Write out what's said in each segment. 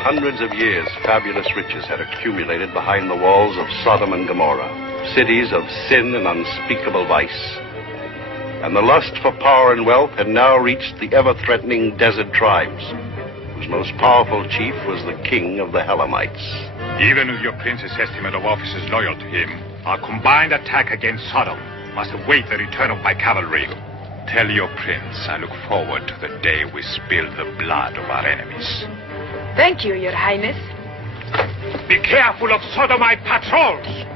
hundreds of years, fabulous riches had accumulated behind the walls of Sodom and Gomorrah, cities of sin and unspeakable vice. And the lust for power and wealth had now reached the ever-threatening desert tribes, whose most powerful chief was the king of the Helamites. Even with your prince's estimate of officers loyal to him, our combined attack against Sodom must await the return of my cavalry. Tell your prince I look forward to the day we spill the blood of our enemies. Thank you, Your Highness. Be careful of Sodomite patrols!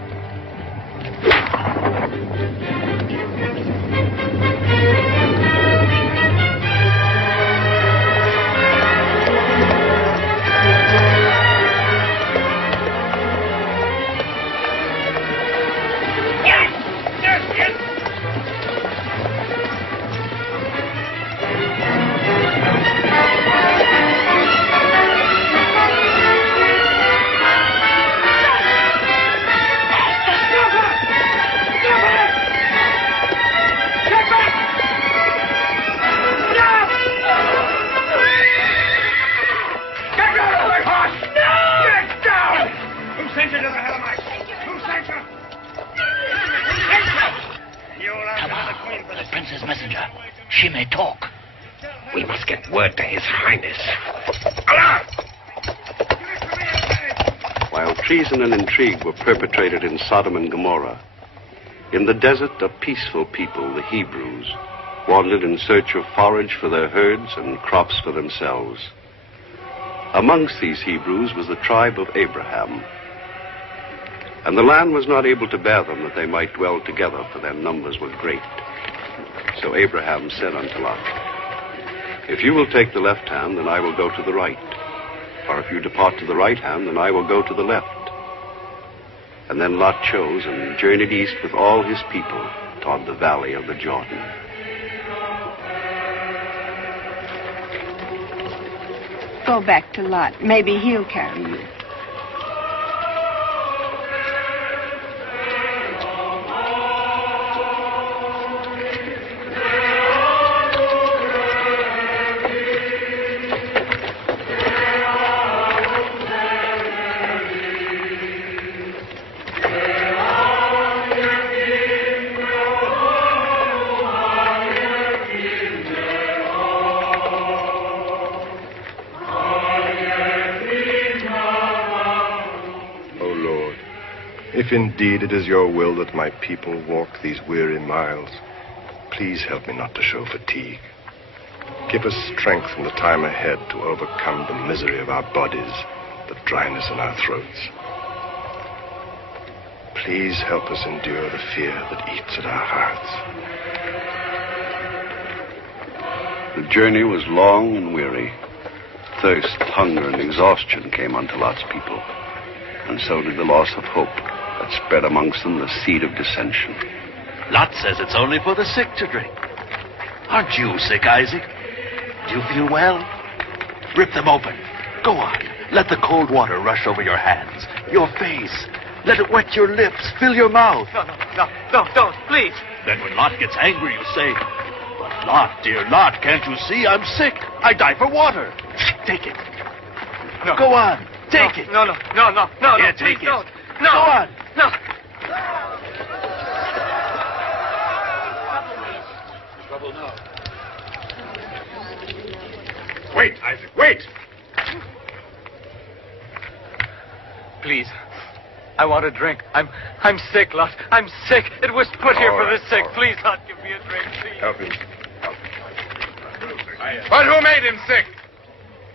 She may talk. We must get word to His Highness. While treason and intrigue were perpetrated in Sodom and Gomorrah, in the desert a peaceful people, the Hebrews, wandered in search of forage for their herds and crops for themselves. Amongst these Hebrews was the tribe of Abraham. And the land was not able to bear them that they might dwell together, for their numbers were great. So Abraham said unto Lot, If you will take the left hand, then I will go to the right. Or if you depart to the right hand, then I will go to the left. And then Lot chose and journeyed east with all his people toward the valley of the Jordan. Go back to Lot. Maybe he'll carry you. If indeed it is your will that my people walk these weary miles, please help me not to show fatigue. Give us strength in the time ahead to overcome the misery of our bodies, the dryness in our throats. Please help us endure the fear that eats at our hearts. The journey was long and weary. Thirst, hunger, and exhaustion came unto Lot's people, and so did the loss of hope that spread amongst them the seed of dissension. Lot says it's only for the sick to drink. Aren't you sick, Isaac? Do you feel well? Rip them open. Go on. Let the cold water rush over your hands, your face. Let it wet your lips, fill your mouth. No, don't, please. Then when Lot gets angry, you say, But Lot, dear Lot, can't you see I'm sick? I die for water. Take it. No. Go on. Take it. No. Yeah, take it. Don't. No. Go on. No. Trouble now. Wait, Isaac, wait! Please. I want a drink. I'm sick, Lot. I'm sick. It was put here for the sick. Right. Please, Lot, give me a drink, please. Help him. But who made him sick?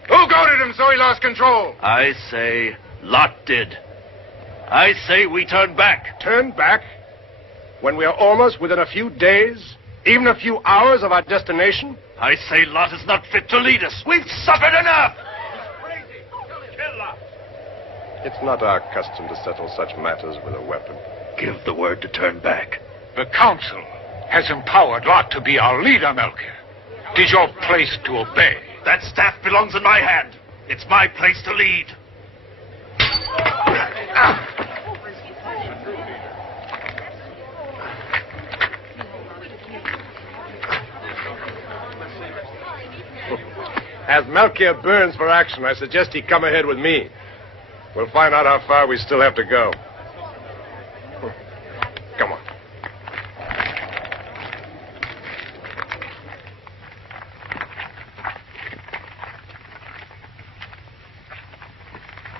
Who goaded him so he lost control? I say Lot did. I say we turn back. Turn back? When we are almost within a few days, even a few hours of our destination? I say Lot is not fit to lead us. We've suffered enough. It's not our custom to settle such matters with a weapon. Give the word to turn back. The council has empowered Lot to be our leader, Melchior. It is your place to obey. That staff belongs in my hand. It's my place to lead. As Melchior burns for action, I suggest he come ahead with me. We'll find out how far we still have to go. Come on.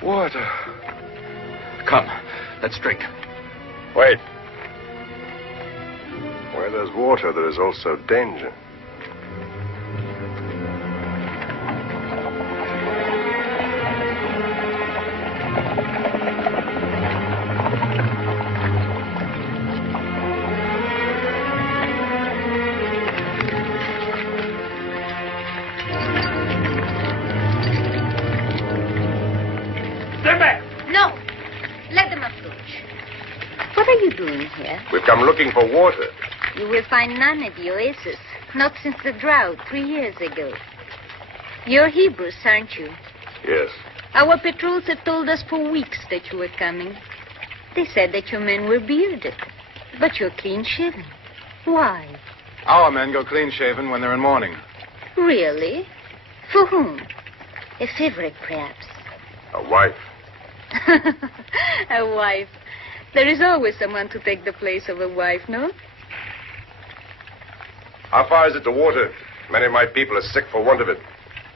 Water. Come, let's drink. Wait. Where there's water, there is also danger. No. Let them approach. What are you doing here? We've come looking for water. You will find none at the oasis. Not since the drought 3 years ago. You're Hebrews, aren't you? Yes. Our patrols have told us for weeks that you were coming. They said that your men were bearded. But you're clean-shaven. Why? Our men go clean-shaven when they're in mourning. Really? For whom? A favorite, perhaps. A wife. A wife. There is always someone to take the place of a wife, no? How far is it to water? Many of my people are sick for want of it.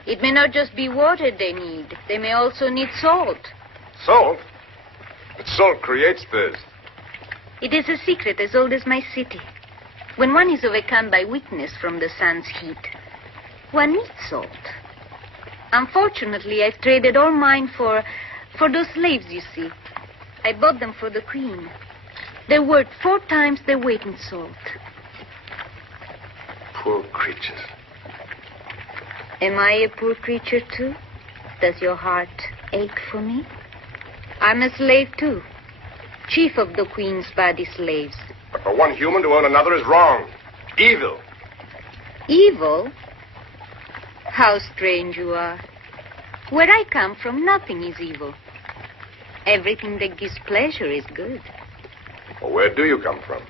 It may not just be water they need. They may also need salt. Salt? But salt creates thirst. It is a secret as old as my city. When one is overcome by weakness from the sun's heat, one needs salt. Unfortunately, I've traded all mine for those slaves, you see. I bought them for the queen. They're worth 4 times their weight in salt. Poor creatures. Am I a poor creature, too? Does your heart ache for me? I'm a slave, too. Chief of the queen's body slaves. But for one human to own another is wrong. Evil. Evil? How strange you are. Where I come from, nothing is evil. Everything that gives pleasure is good. Well, where do you come from?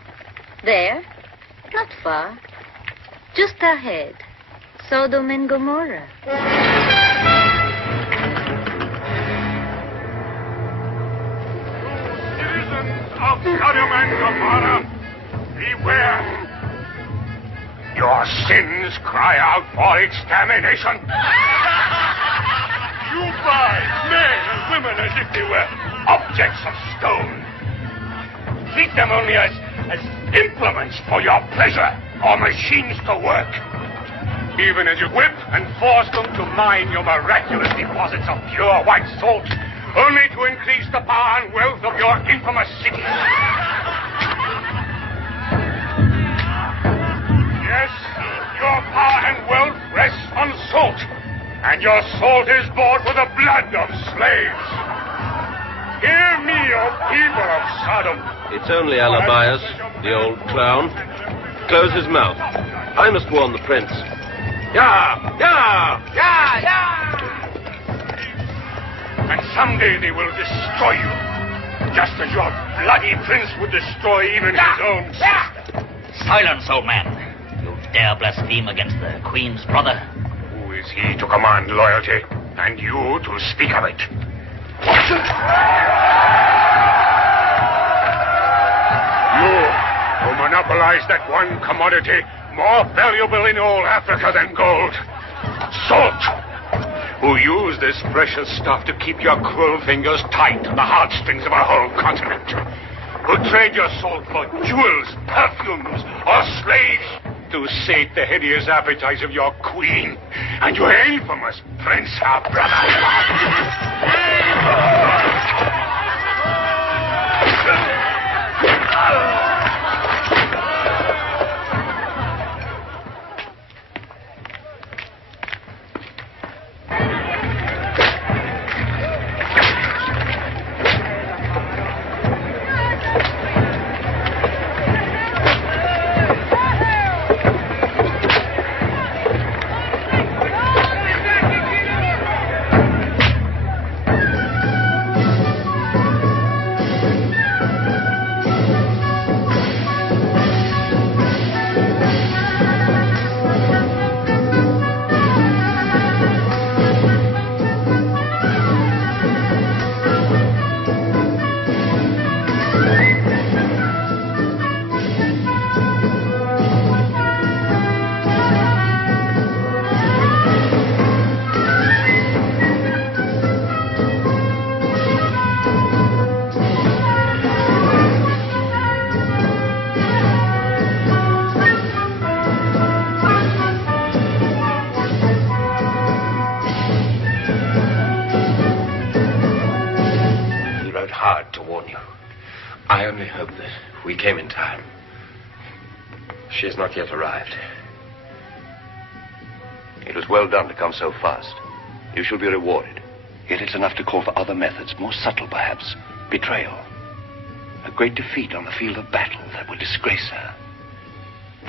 There? Not far. Just ahead. Sodom and Gomorrah. Citizens of Sodom and Gomorrah, beware. Your sins cry out for extermination. You buy men and women as if they were objects of stone. Treat them only as implements for your pleasure or machines to work. Even as you whip and force them to mine your miraculous deposits of pure white salt, only to increase the power and wealth of your infamous city. Yes, your power and wealth rests on salt, and your salt is bought with the blood of slaves. Hear me, O people of Sodom. It's only Alabias, the old clown. Close his mouth. I must warn the prince. Yeah! Yeah! Yeah! Yeah! And someday they will destroy you, just as your bloody prince would destroy even his own sister. Silence, old man. You dare blaspheme against the queen's brother? Who is he to command loyalty, and you to speak of it? You, who monopolize that one commodity more valuable in all Africa than gold, salt, who use this precious stuff to keep your cruel fingers tight to the heartstrings of a whole continent, who trade your salt for jewels, perfumes, or slaves to sate the hideous appetites of your queen and your infamous prince, our brother. hard to warn you. I only hope that we came in time. She has not yet arrived. It was well done to come so fast. You shall be rewarded. Yet it's enough to call for other methods, more subtle perhaps. Betrayal. A great defeat on the field of battle that would disgrace her.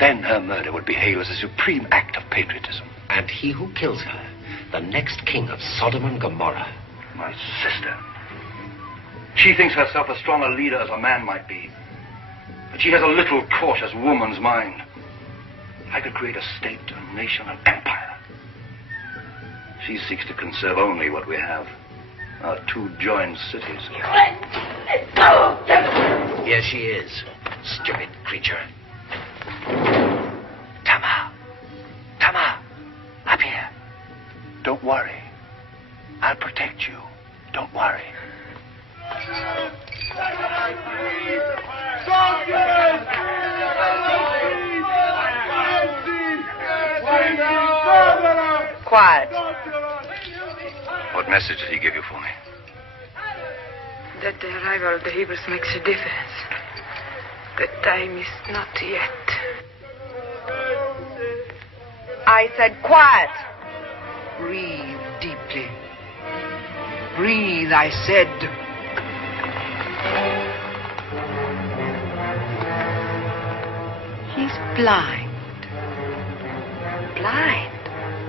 Then her murder would be hailed as a supreme act of patriotism. And he who kills her, the next king of Sodom and Gomorrah. My sister. She thinks herself as strong a leader as a man might be. But she has a little cautious woman's mind. I could create a state, a nation, an empire. She seeks to conserve only what we have. Our two joined cities. Here she is, stupid creature. Tama. Tama. Up here. Don't worry. I'll protect you. Don't worry. Quiet. What message did he give you for me? That the arrival of the Hebrews makes a difference. The time is not yet. I said quiet. Breathe deeply. Breathe, I said. He's blind. Blind?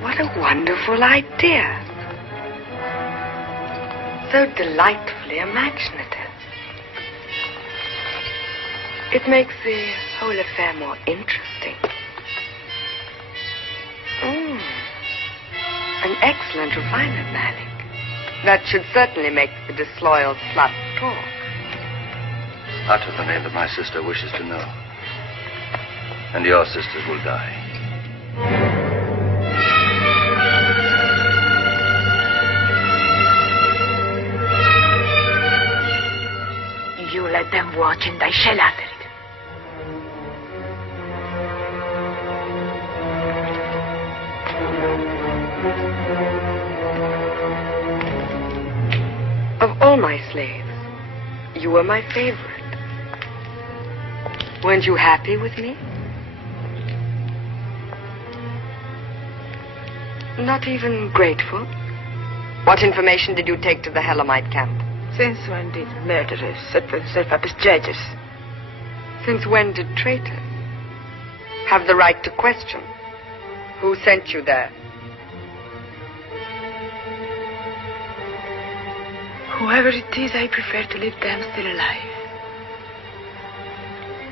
What a wonderful idea. So delightfully imaginative. It makes the whole affair more interesting. An excellent refinement, Malik. That should certainly make the disloyal slut talk. Utter the name that my sister wishes to know. And your sisters will die. You let them watch and I shall utter it. Of all my slaves, you were my favorite. Weren't you happy with me? Not even grateful? What information did you take to the Helamite camp? Since when did murderers set themselves up as judges? Since when did traitors have the right to question? Who sent you there? Whoever it is, I prefer to leave them still alive.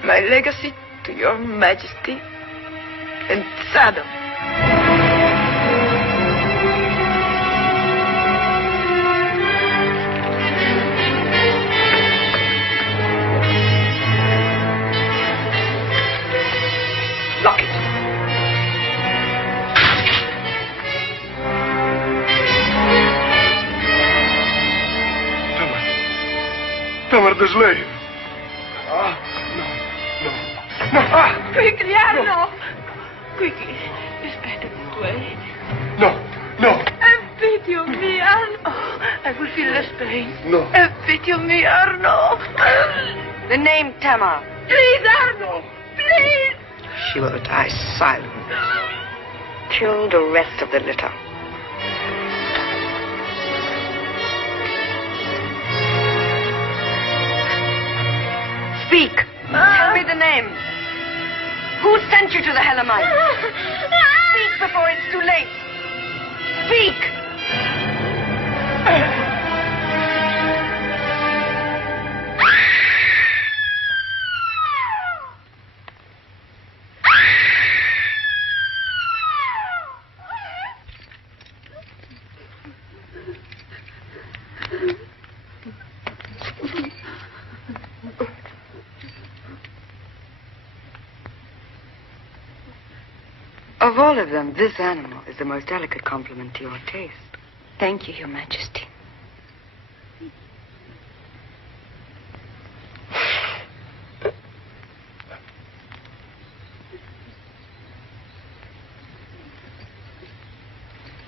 My legacy to your majesty and Sodom. Lock it. Tamar the slave. No. Quickly, Arno! Quickly, it's better this way. No. Have pity on me, Arno. I will feel less pain. No. Have pity on me, Arno. The name Tamar. Please, Arno. Please. She will die silent. Kill the rest of the litter. Speak. Tell me the name. Who sent you to the Helamites? Speak before it's too late. Speak. Of all of them, this animal is the most delicate compliment to your taste. Thank you, Your Majesty.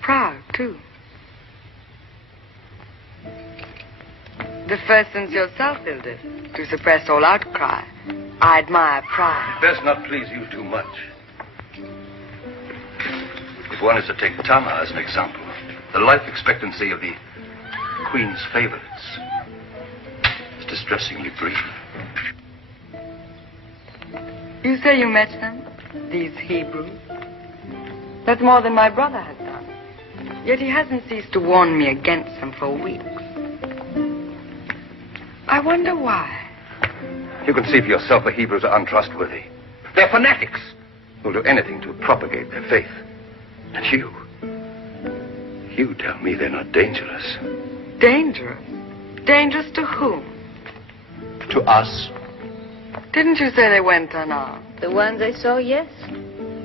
Proud, too. The first since yourself, Aldrich, to suppress all outcry. I admire pride. Best not please you too much. If one is to take Tama as an example, the life expectancy of the Queen's favorites is distressingly brief. You say you met them, these Hebrews? That's more than my brother has done. Yet he hasn't ceased to warn me against them for weeks. I wonder why. You can see for yourself the Hebrews are untrustworthy. They're fanatics who'll do anything to propagate their faith. And you tell me they're not dangerous. Dangerous? Dangerous to whom? To us. Didn't you say they went unarmed? The ones I saw, yes.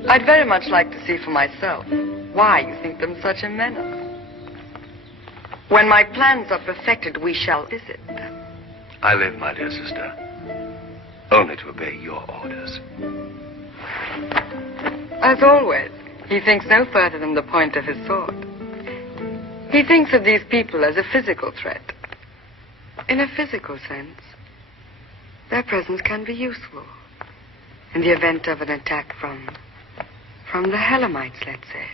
I'd very much like to see for myself why you think them such a menace. When my plans are perfected, we shall visit them. I live, my dear sister, only to obey your orders. As always, he thinks no further than the point of his sword. He thinks of these people as a physical threat. In a physical sense, their presence can be useful in the event of an attack from the Helamites, let's say.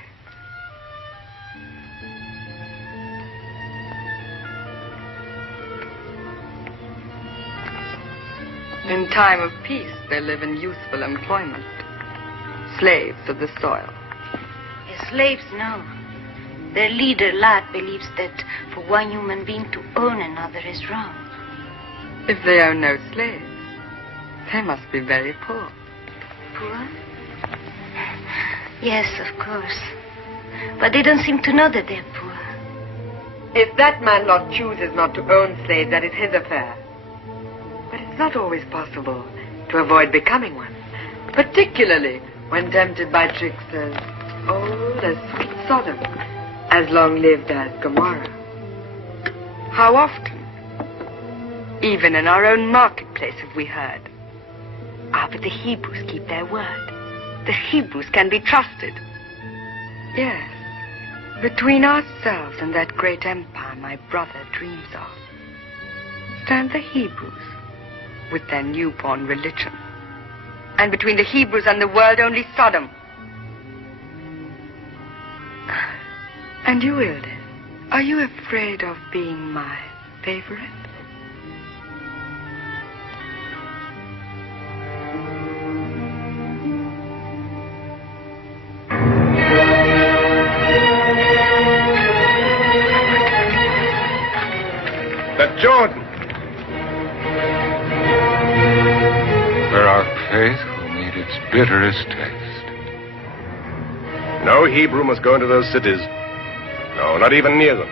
In time of peace, they live in useful employment. Slaves of the soil. Slaves, no. Their leader, Lad, believes that for one human being to own another is wrong. If they own no slaves, they must be very poor. Poor? Yes, of course. But they don't seem to know that they're poor. If that man-lot chooses not to own slaves, that is his affair. But it's not always possible to avoid becoming one, particularly when tempted by tricksters old as sweet Sodom, as long-lived as Gomorrah. How often, even in our own marketplace, have we heard, but the Hebrews keep their word. The Hebrews can be trusted. Yes, between ourselves and that great empire my brother dreams of, stand the Hebrews with their newborn religion. And between the Hebrews and the world, only Sodom. And you, Aldrich, are you afraid of being my favorite? The Jordan. Where our faith will meet its bitterest taste. No Hebrew must go into those cities. No, not even near them.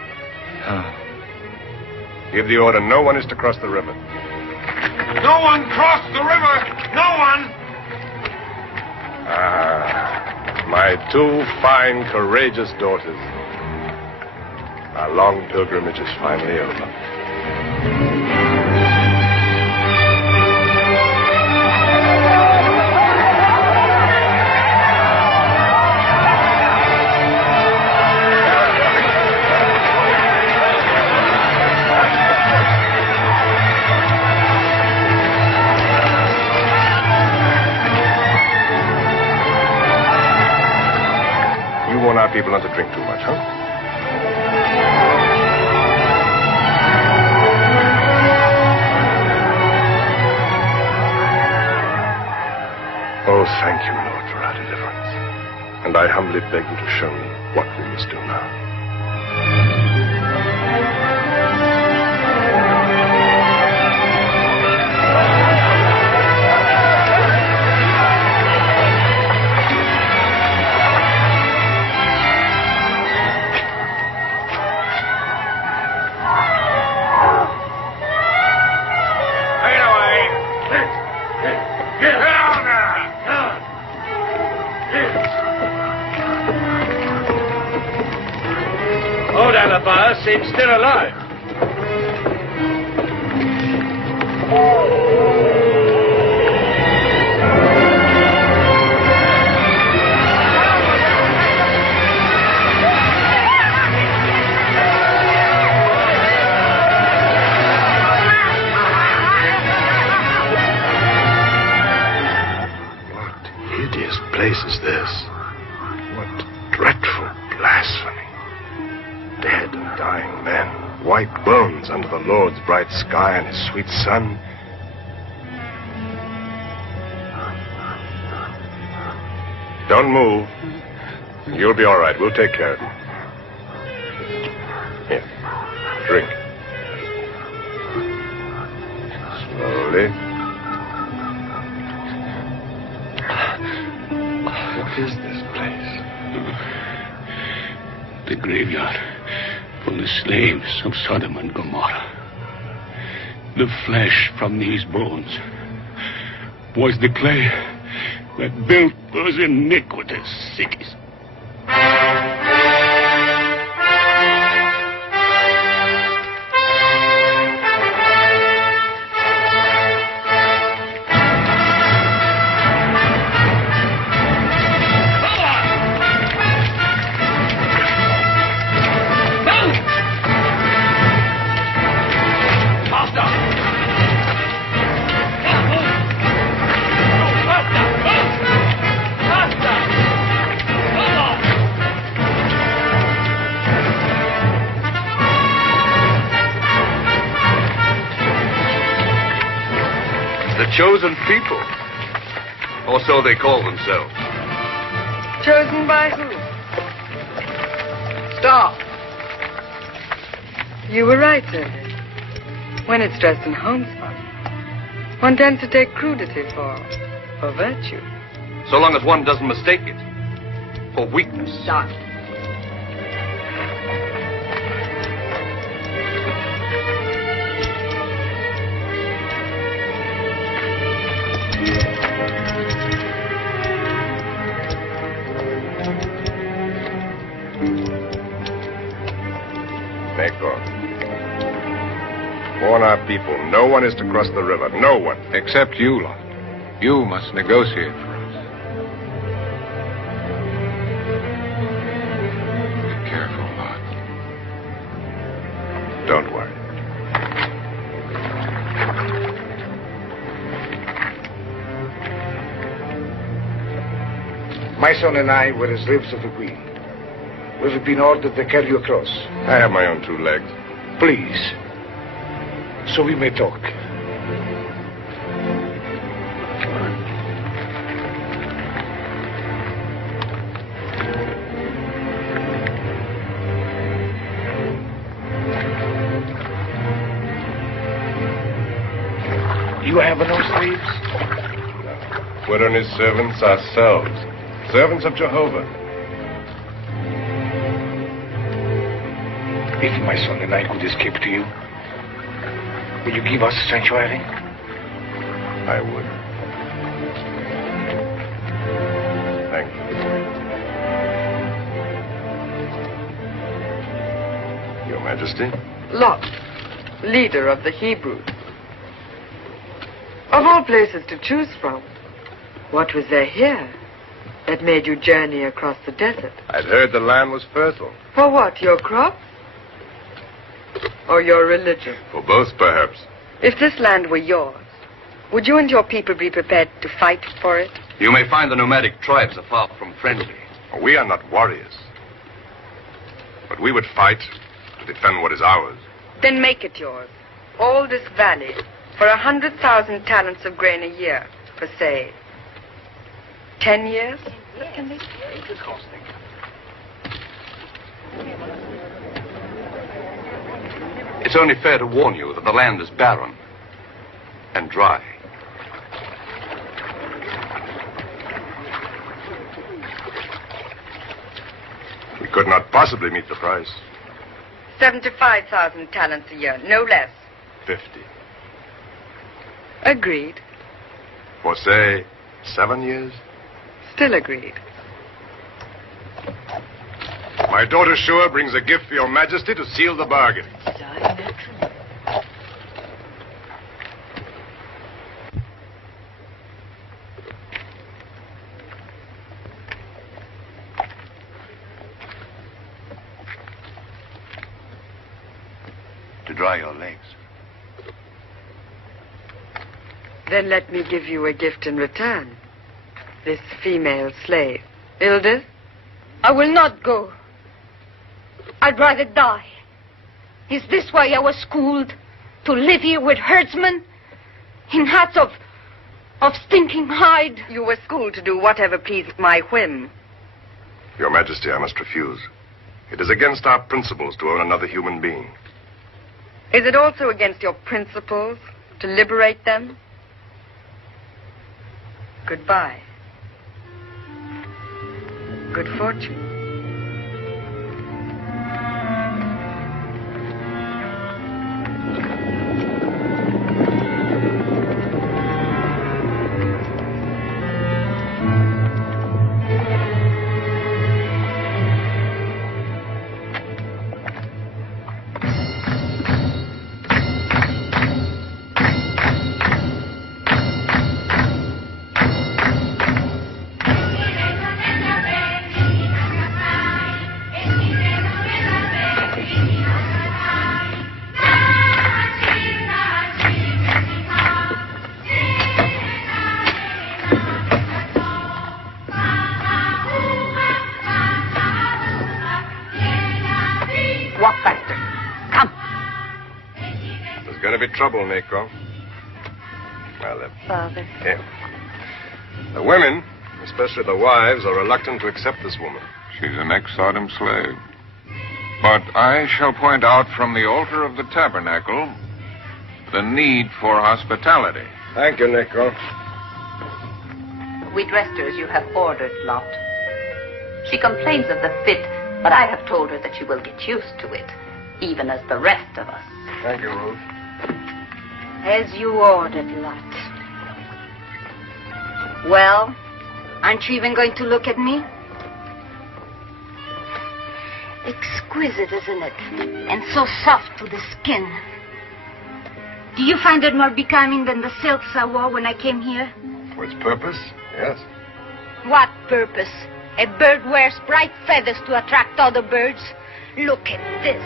Give the order, no one is to cross the river. No one cross the river! No one! My two fine, courageous daughters. Our long pilgrimage is finally over. Our people not to drink too much, huh? Oh, thank you, Lord, for our deliverance. And I humbly beg you to show me what we must do now. Seems still alive. bones under the Lord's bright sky and his sweet sun. Don't move. You'll be all right. We'll take care of you. Here, drink. Slowly. What is this place? The graveyard for the slaves of Sodom and Gomorrah. The flesh from these bones was the clay that built those iniquitous cities. Chosen people. Or so they call themselves. Chosen by who? Stop. You were right, Sergei. When it's dressed in homespun, one tends to take crudity for virtue. So long as one doesn't mistake it for weakness. Stop. Warn our people. No one is to cross the river. No one. Except you, Lot. You must negotiate for us. Be careful, Lot. Don't worry. My son and I were the slaves of the Queen. We've been ordered to carry you across. I have my own 2 legs. Please. So we may talk. You have no slaves? We're only servants ourselves. Servants of Jehovah. If my son and I could escape to you, will you give us sanctuary? I would. Thank you. Your Majesty? Lot, leader of the Hebrews. Of all places to choose from, what was there here that made you journey across the desert? I'd heard the land was fertile. For what, your crops? Or your religion? For both, perhaps. If this land were yours, would you and your people be prepared to fight for it? You may find the nomadic tribes are far from friendly. We are not warriors. But we would fight to defend what is ours. Then make it yours. All this valley for 100,000 talents of grain a year for, say, 10 years? What can they It's only fair to warn you that the land is barren and dry. We could not possibly meet the price. 75,000 talents a year, no less. 50. Agreed. For, say, 7 years? Still agreed. My daughter Shua brings a gift for your Majesty to seal the bargain. To dry your legs. Then let me give you a gift in return. This female slave. Ilda? I will not go. I'd rather die. Is this why I was schooled? To live here with herdsmen? In hats of stinking hide? You were schooled to do whatever pleased my whim. Your Majesty, I must refuse. It is against our principles to own another human being. Is it also against your principles to liberate them? Goodbye. Good fortune. Trouble, Nico. Well, Father. Here. The women, especially the wives, are reluctant to accept this woman. She's an ex-Sodom slave. But I shall point out from the altar of the tabernacle the need for hospitality. Thank you, Nico. We dressed her as you have ordered, Lot. She complains of the fit, but I have told her that she will get used to it, even as the rest of us. Thank you, Ruth. As you ordered, Lot. Well, aren't you even going to look at me? Exquisite, isn't it? And so soft to the skin. Do you find it more becoming than the silks I wore when I came here? For its purpose, yes. What purpose? A bird wears bright feathers to attract other birds. Look at this.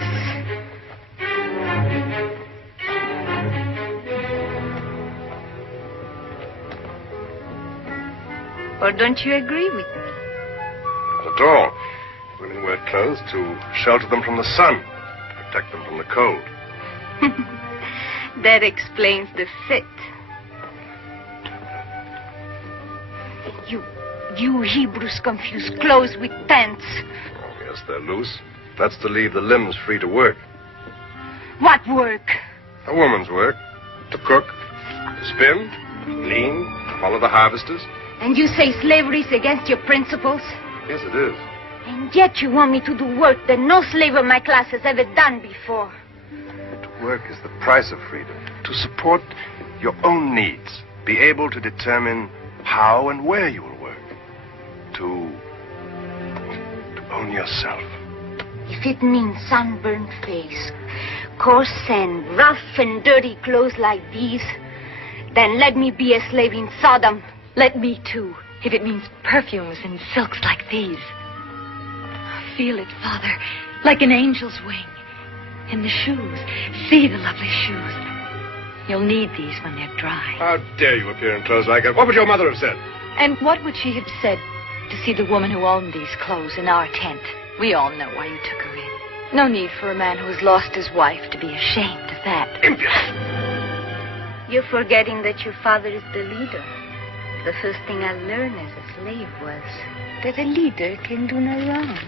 Or don't you agree with me? Not at all. Women wear clothes to shelter them from the sun, to protect them from the cold. That explains the fit. You Hebrews confuse clothes with pants. Oh, yes, they're loose. That's to leave the limbs free to work. What work? A woman's work. To cook, to spin, glean, follow the harvesters. And you say slavery is against your principles? Yes, it is. And yet you want me to do work that no slave of my class has ever done before. To work is the price of freedom. To support your own needs. Be able to determine how and where you will work. To own yourself. If it means sunburned face, coarse and rough and dirty clothes like these, then let me be a slave in Sodom. Let me, too, if it means perfumes and silks like these. Feel it, Father, like an angel's wing. And the shoes. See the lovely shoes. You'll need these when they're dry. How dare you appear in clothes like that? What would your mother have said? And what would she have said to see the woman who owned these clothes in our tent? We all know why you took her in. No need for a man who has lost his wife to be ashamed of that. Impudent! You're forgetting that your father is the leader. The first thing I learned as a slave was that a leader can do no wrong.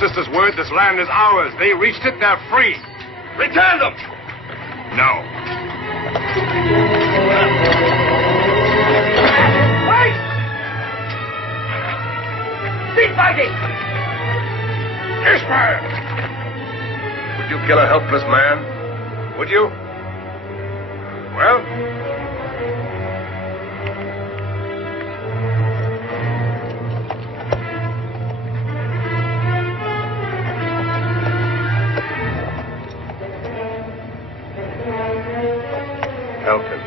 sister's word, this land is ours. They reached it, they're free. Return them! No. Wait! Cease fighting! Ishmael! Would you kill a helpless man? Would you? Well? Help him.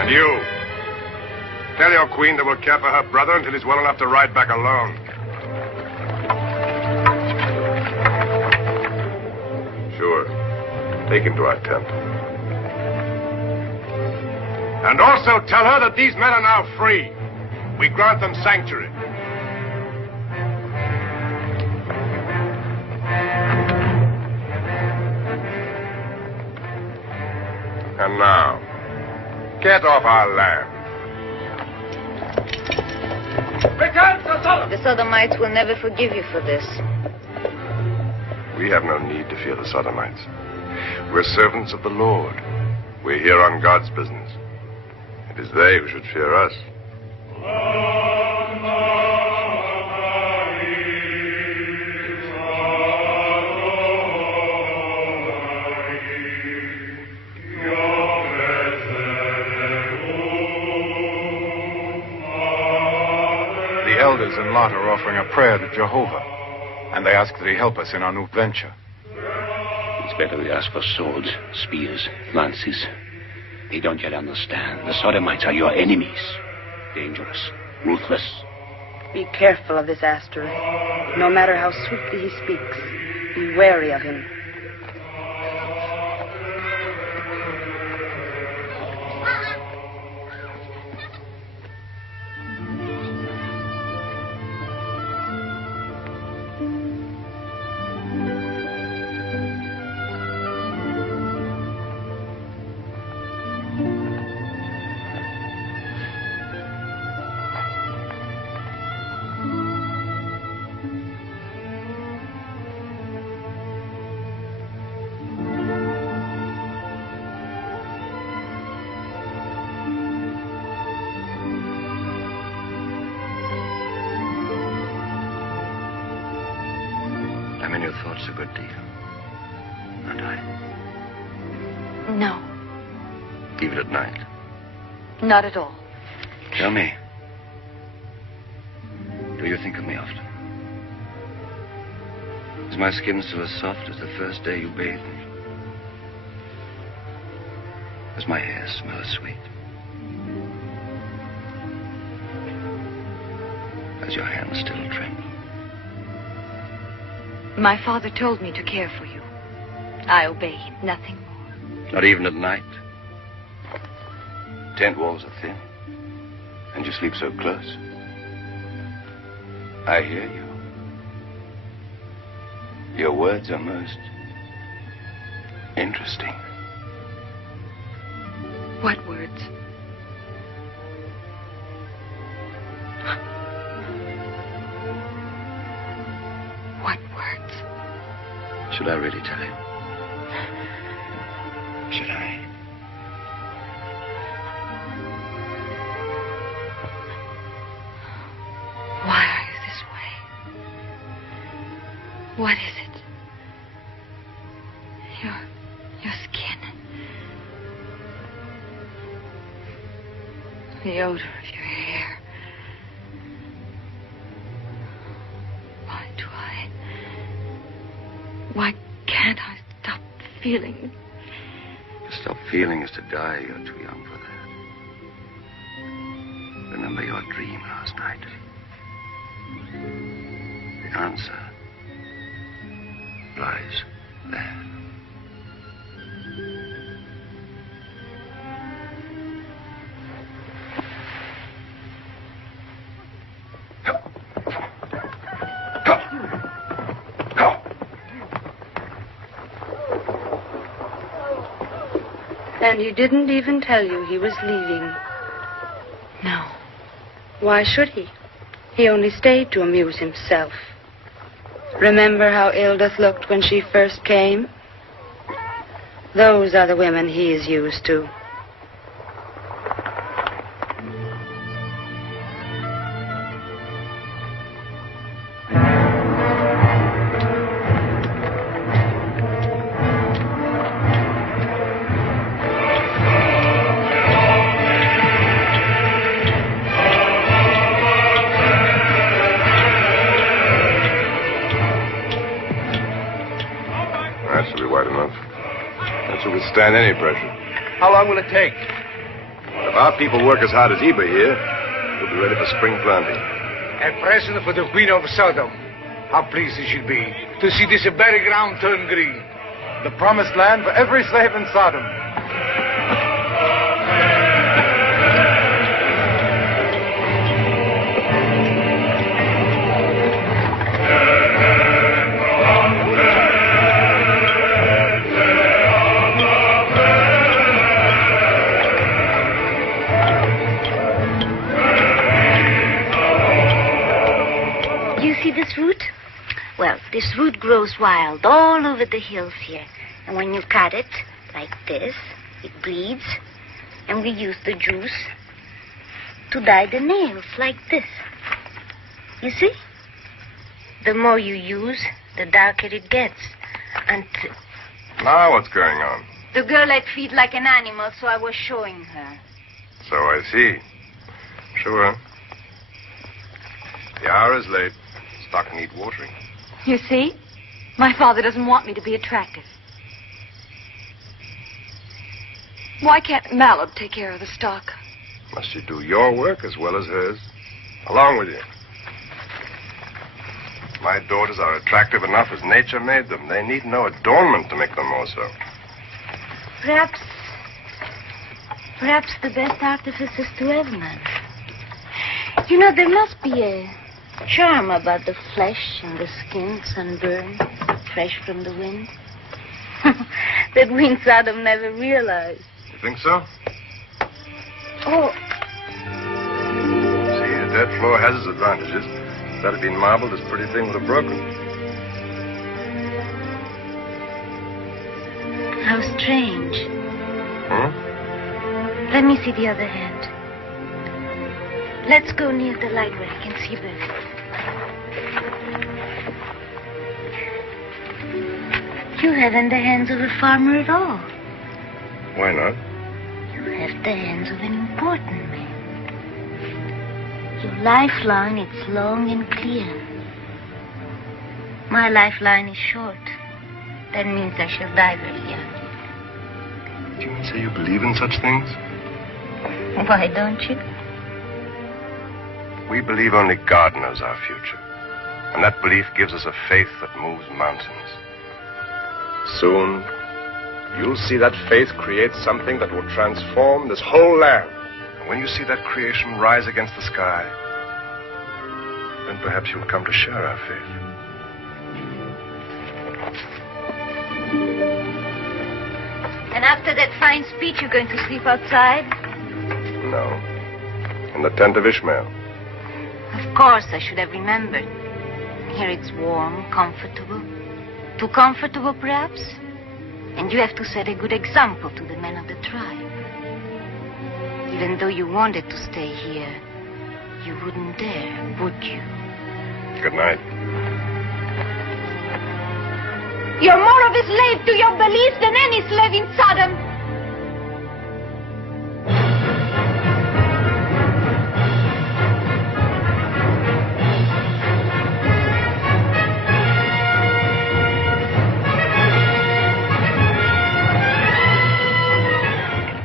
And you. Tell your queen that we'll care for her brother until he's well enough to ride back alone. Sure. Take him to our tent. And also tell her that these men are now free. We grant them sanctuary. And now, get off our land. Return to Sodom! The Sodomites will never forgive you for this. We have no need to fear the Sodomites. We're servants of the Lord. We're here on God's business. It is they who should fear us. The elders and Lot are offering a prayer to Jehovah, and they ask that he help us in our new venture. It's better we ask for swords, spears, lances. They don't yet understand. The Sodomites are your enemies. Dangerous, ruthless. Be careful of this asteroid. No matter how swiftly he speaks, be wary of him. I'm in your thoughts a good deal. Aren't I? No, Even at night. not at all. Tell me. Do you think of me often? Is my skin still as soft as the first day you bathed me? Does my hair smell as sweet? Does your hand still tremble? My father told me to care for you. I obey him, nothing more. Not even at night. Tent walls are thin, and you sleep so close. I hear you. Your words are most interesting. What words? What words? Should I really tell him? Should I? Why are you this way? What is it? Your skin. The odor of your hair. Why can't I stop feeling? To stop feeling is to die. You're too young for that. Remember your dream last night. The answer lies there. And he didn't even tell you he was leaving. No. Why should he? He only stayed to amuse himself. Remember how Eldith looked when she first came? Those are the women he is used to. That should be wide enough. That should withstand any pressure. How long will it take? If our people work as hard as Eber here, we'll be ready for spring planting. A present for the Queen of Sodom. How pleased she should be to see this very ground turn green. The promised land for every slave in Sodom. This root? Well, this root grows wild all over the hills here. And when you cut it, like this, it bleeds. And we use the juice to dye the nails, like this. You see? The more you use, the darker it gets. Until... Now what's going on? The girl had feet like an animal, so I was showing her. So I see. Sure. The hour is late. Stock need watering. You see? My father doesn't want me to be attractive. Why can't Malab take care of the stock? Must she do your work as well as hers? Along with you. My daughters are attractive enough as nature made them. They need no adornment to make them more so. Perhaps the best artifice is to have none. You know, there must be a charm about the flesh and the skin sunburned, fresh from the wind. That we in Sodom never realized. You think so? Oh. See, a dead floor has its advantages. If that had been marble, this pretty thing would have broken. How strange. Let me see the other hand. Let's go near the light where I can see better. You haven't the hands of a farmer at all. Why not? You have the hands of an important man. Your lifeline, it's long and clear. My lifeline is short. That means I shall die very young. Do you mean say you believe in such things? Why don't you? We believe only God knows our future. And that belief gives us a faith that moves mountains. Soon, you'll see that faith create something that will transform this whole land. And when you see that creation rise against the sky, then perhaps you'll come to share our faith. And after that fine speech, you're going to sleep outside? No. In the tent of Ishmael. Of course, I should have remembered. Here it's warm, comfortable. Too comfortable, perhaps? And you have to set a good example to the men of the tribe. Even though you wanted to stay here, you wouldn't dare, would you? Good night. You're more of a slave to your beliefs than any slave in Sodom.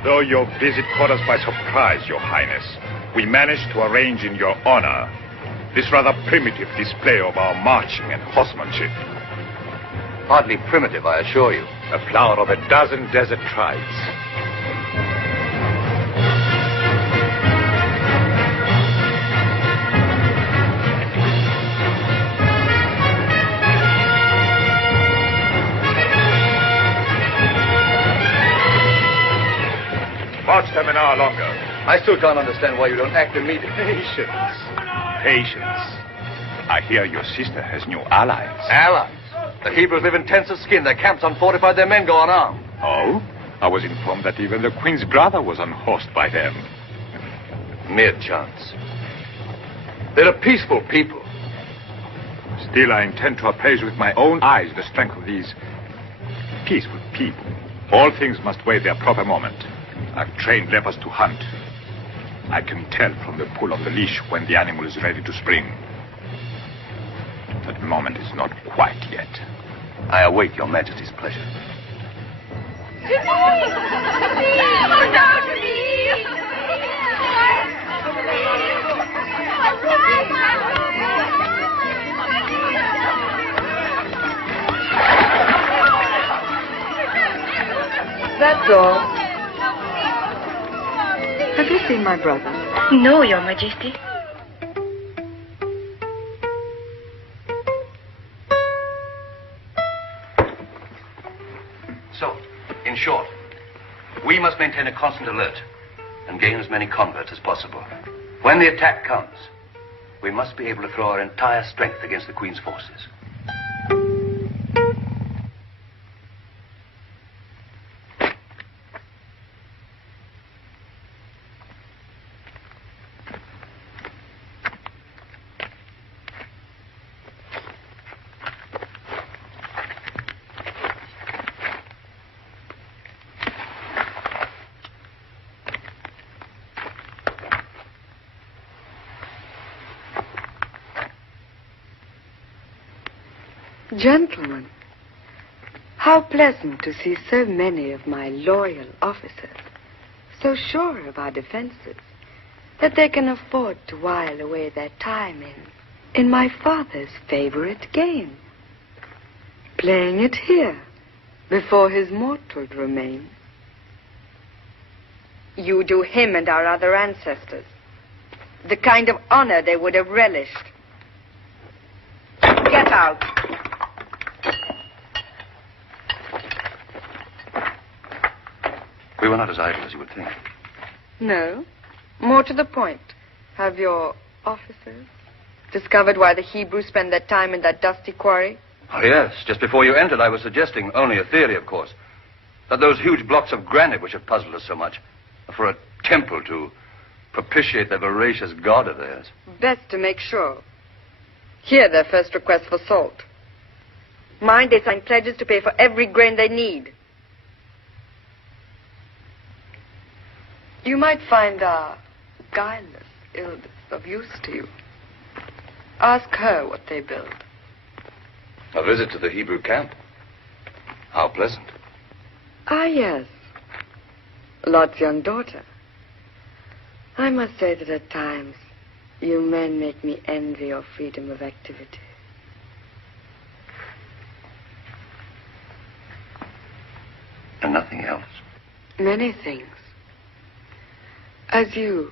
Though your visit caught us by surprise, Your Highness, we managed to arrange in your honor this rather primitive display of our marching and horsemanship. Hardly primitive, I assure you. A flower of a dozen desert tribes. March them an hour longer. I still can't understand why you don't act immediately. Patience. I hear your sister has new allies. Allies? The Hebrews live in tents of skin. Their camps unfortified. Their men go unarmed. Oh? I was informed that even the queen's brother was unhorsed by them. Mere chance. They're a peaceful people. Still, I intend to appraise with my own eyes the strength of these peaceful people. All things must wait their proper moment. I've trained lepers to hunt. I can tell from the pull of the leash when the animal is ready to spring. That moment is not quite yet. I await your Majesty's pleasure. That's all. Have you seen my brother? No, Your Majesty. So, in short, we must maintain a constant alert and gain as many converts as possible. When the attack comes, we must be able to throw our entire strength against the Queen's forces. Gentlemen, how pleasant to see so many of my loyal officers so sure of our defenses that they can afford to while away their time in my father's favorite game, playing it here before his mortal remains. You do him and our other ancestors the kind of honor they would have relished. Get out. We were not as idle as you would think. No. More to the point, have your officers discovered why the Hebrews spend their time in that dusty quarry? Oh, yes. Just before you entered, I was suggesting, only a theory, of course, that those huge blocks of granite which have puzzled us so much are for a temple to propitiate the voracious god of theirs. Best to make sure. Hear their first request for salt. Mind, they sign pledges to pay for every grain they need. You might find our guileless Ilda of use to you. Ask her what they build. A visit to the Hebrew camp? How pleasant. Ah, yes. Lot's young daughter. I must say that at times you men make me envy your freedom of activity. And nothing else? Many things. As you,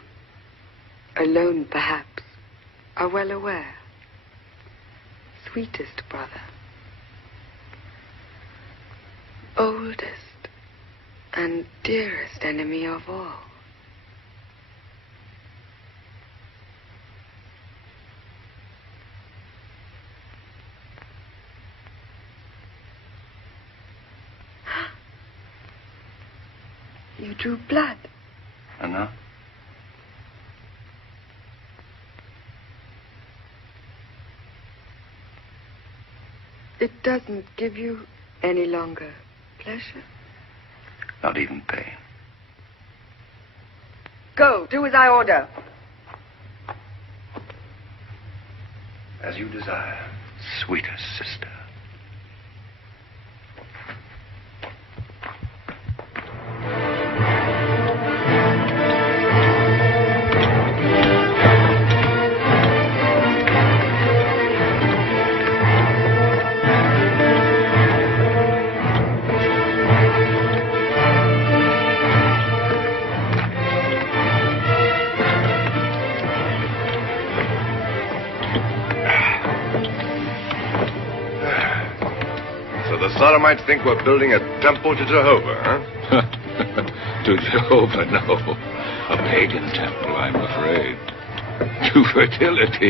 alone perhaps, are well aware. Sweetest brother. Oldest and dearest enemy of all. You drew blood. And now? It doesn't give you any longer pleasure. Not even pain. Go, do as I order. As you desire, sweetest sister. Sodomites think we're building a temple to Jehovah, huh? To Jehovah, no. A pagan temple, I'm afraid. To fertility.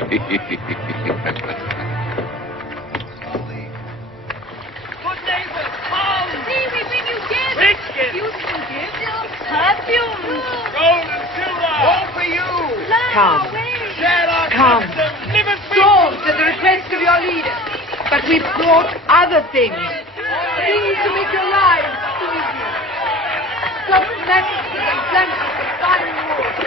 Come. Come. Storms at the request of your leader. But we've brought other things. Things to make your lives easier. Soft mattresses and blankets of fine wood.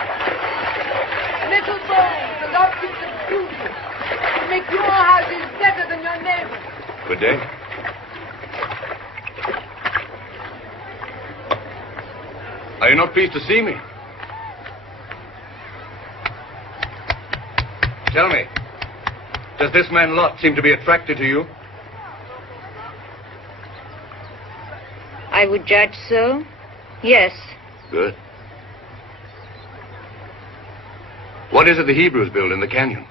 Little bones and objects of beauty. To make your houses better than your neighbors. Good day. Are you not pleased to see me? Tell me, does this man Lot seem to be attracted to you? I would judge so. Yes. Good. What is it the Hebrews build in the canyon?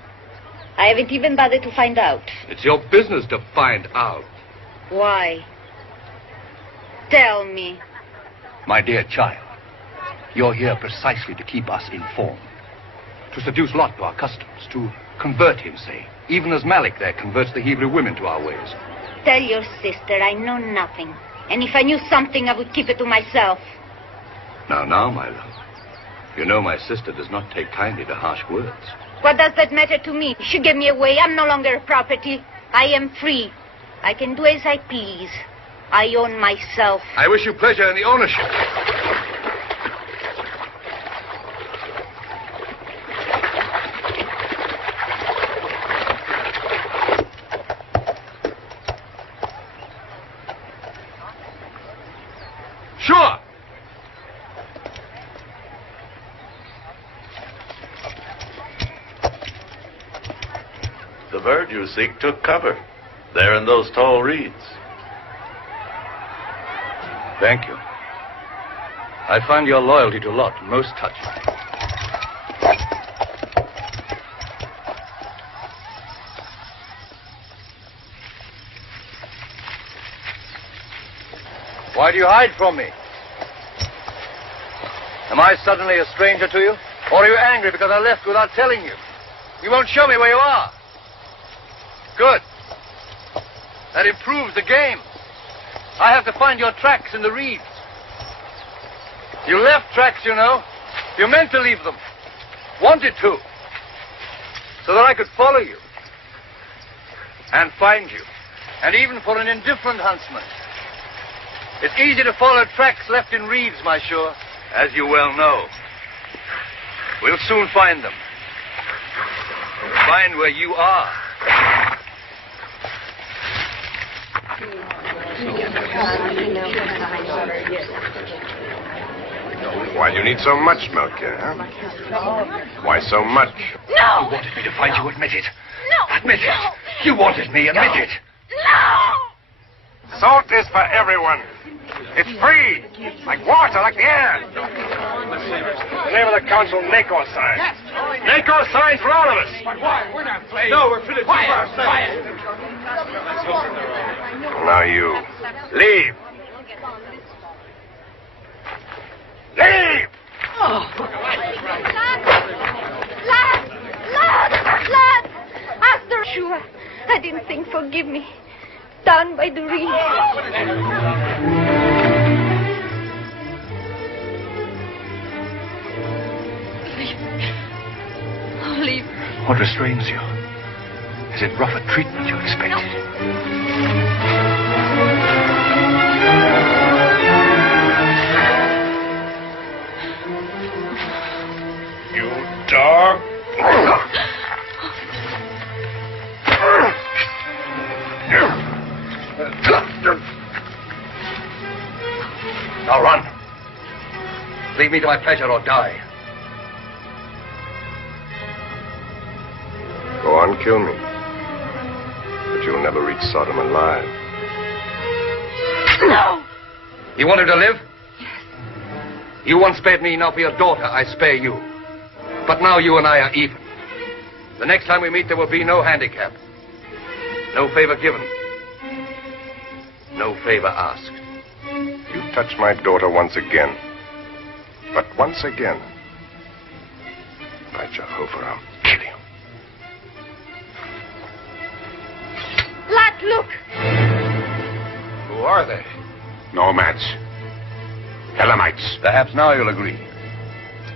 I haven't even bothered to find out. It's your business to find out. Why? Tell me. My dear child, you're here precisely to keep us informed. To seduce Lot to our customs, to convert him, say, even as Malik there converts the Hebrew women to our ways. Tell your sister I know nothing. And if I knew something, I would keep it to myself. Now, my love. You know my sister does not take kindly to harsh words. What does that matter to me? She gave me away. I'm no longer a property. I am free. I can do as I please. I own myself. I wish you pleasure in the ownership. Sure. The bird you seek took cover. There in those tall reeds. Thank you. I find your loyalty to Lot most touching. Why do you hide from me? Am I suddenly a stranger to you? Or are you angry because I left without telling you? You won't show me where you are. Good. That improves the game. I have to find your tracks in the reeds. You left tracks, you know. You meant to leave them. Wanted to. So that I could follow you. And find you. And even for an indifferent huntsman. It's easy to follow tracks left in reeds, my shore, as you well know. We'll soon find them. Find where you are. Why do you need so much milk here, huh? Why so much? No! You wanted me to find you, admit it. No! Admit it. No. You wanted me, admit it. No! Salt is for everyone. It's free, like water, like the air. The name of the council, NACO sign. NACO signs for all of us. But why? We're not playing. No, we're finished. Quiet. Now you. Leave. Leave! Lad! After sure. I didn't think, forgive me. Down by the reeds. Leave. What restrains you? Is it rougher treatment you expected? You dog. Now run. Leave me to my pleasure or die. Go on, kill me. But you'll never reach Sodom alive. No! You wanted to live? Yes. You once spared me, now for your daughter, I spare you. But now you and I are even. The next time we meet, there will be no handicap. No favor given. No favor asked. You touch my daughter once again. But once again, by Jehovah, I'll kill Lot, look. Who are they? Nomads. Elamites. Perhaps now you'll agree.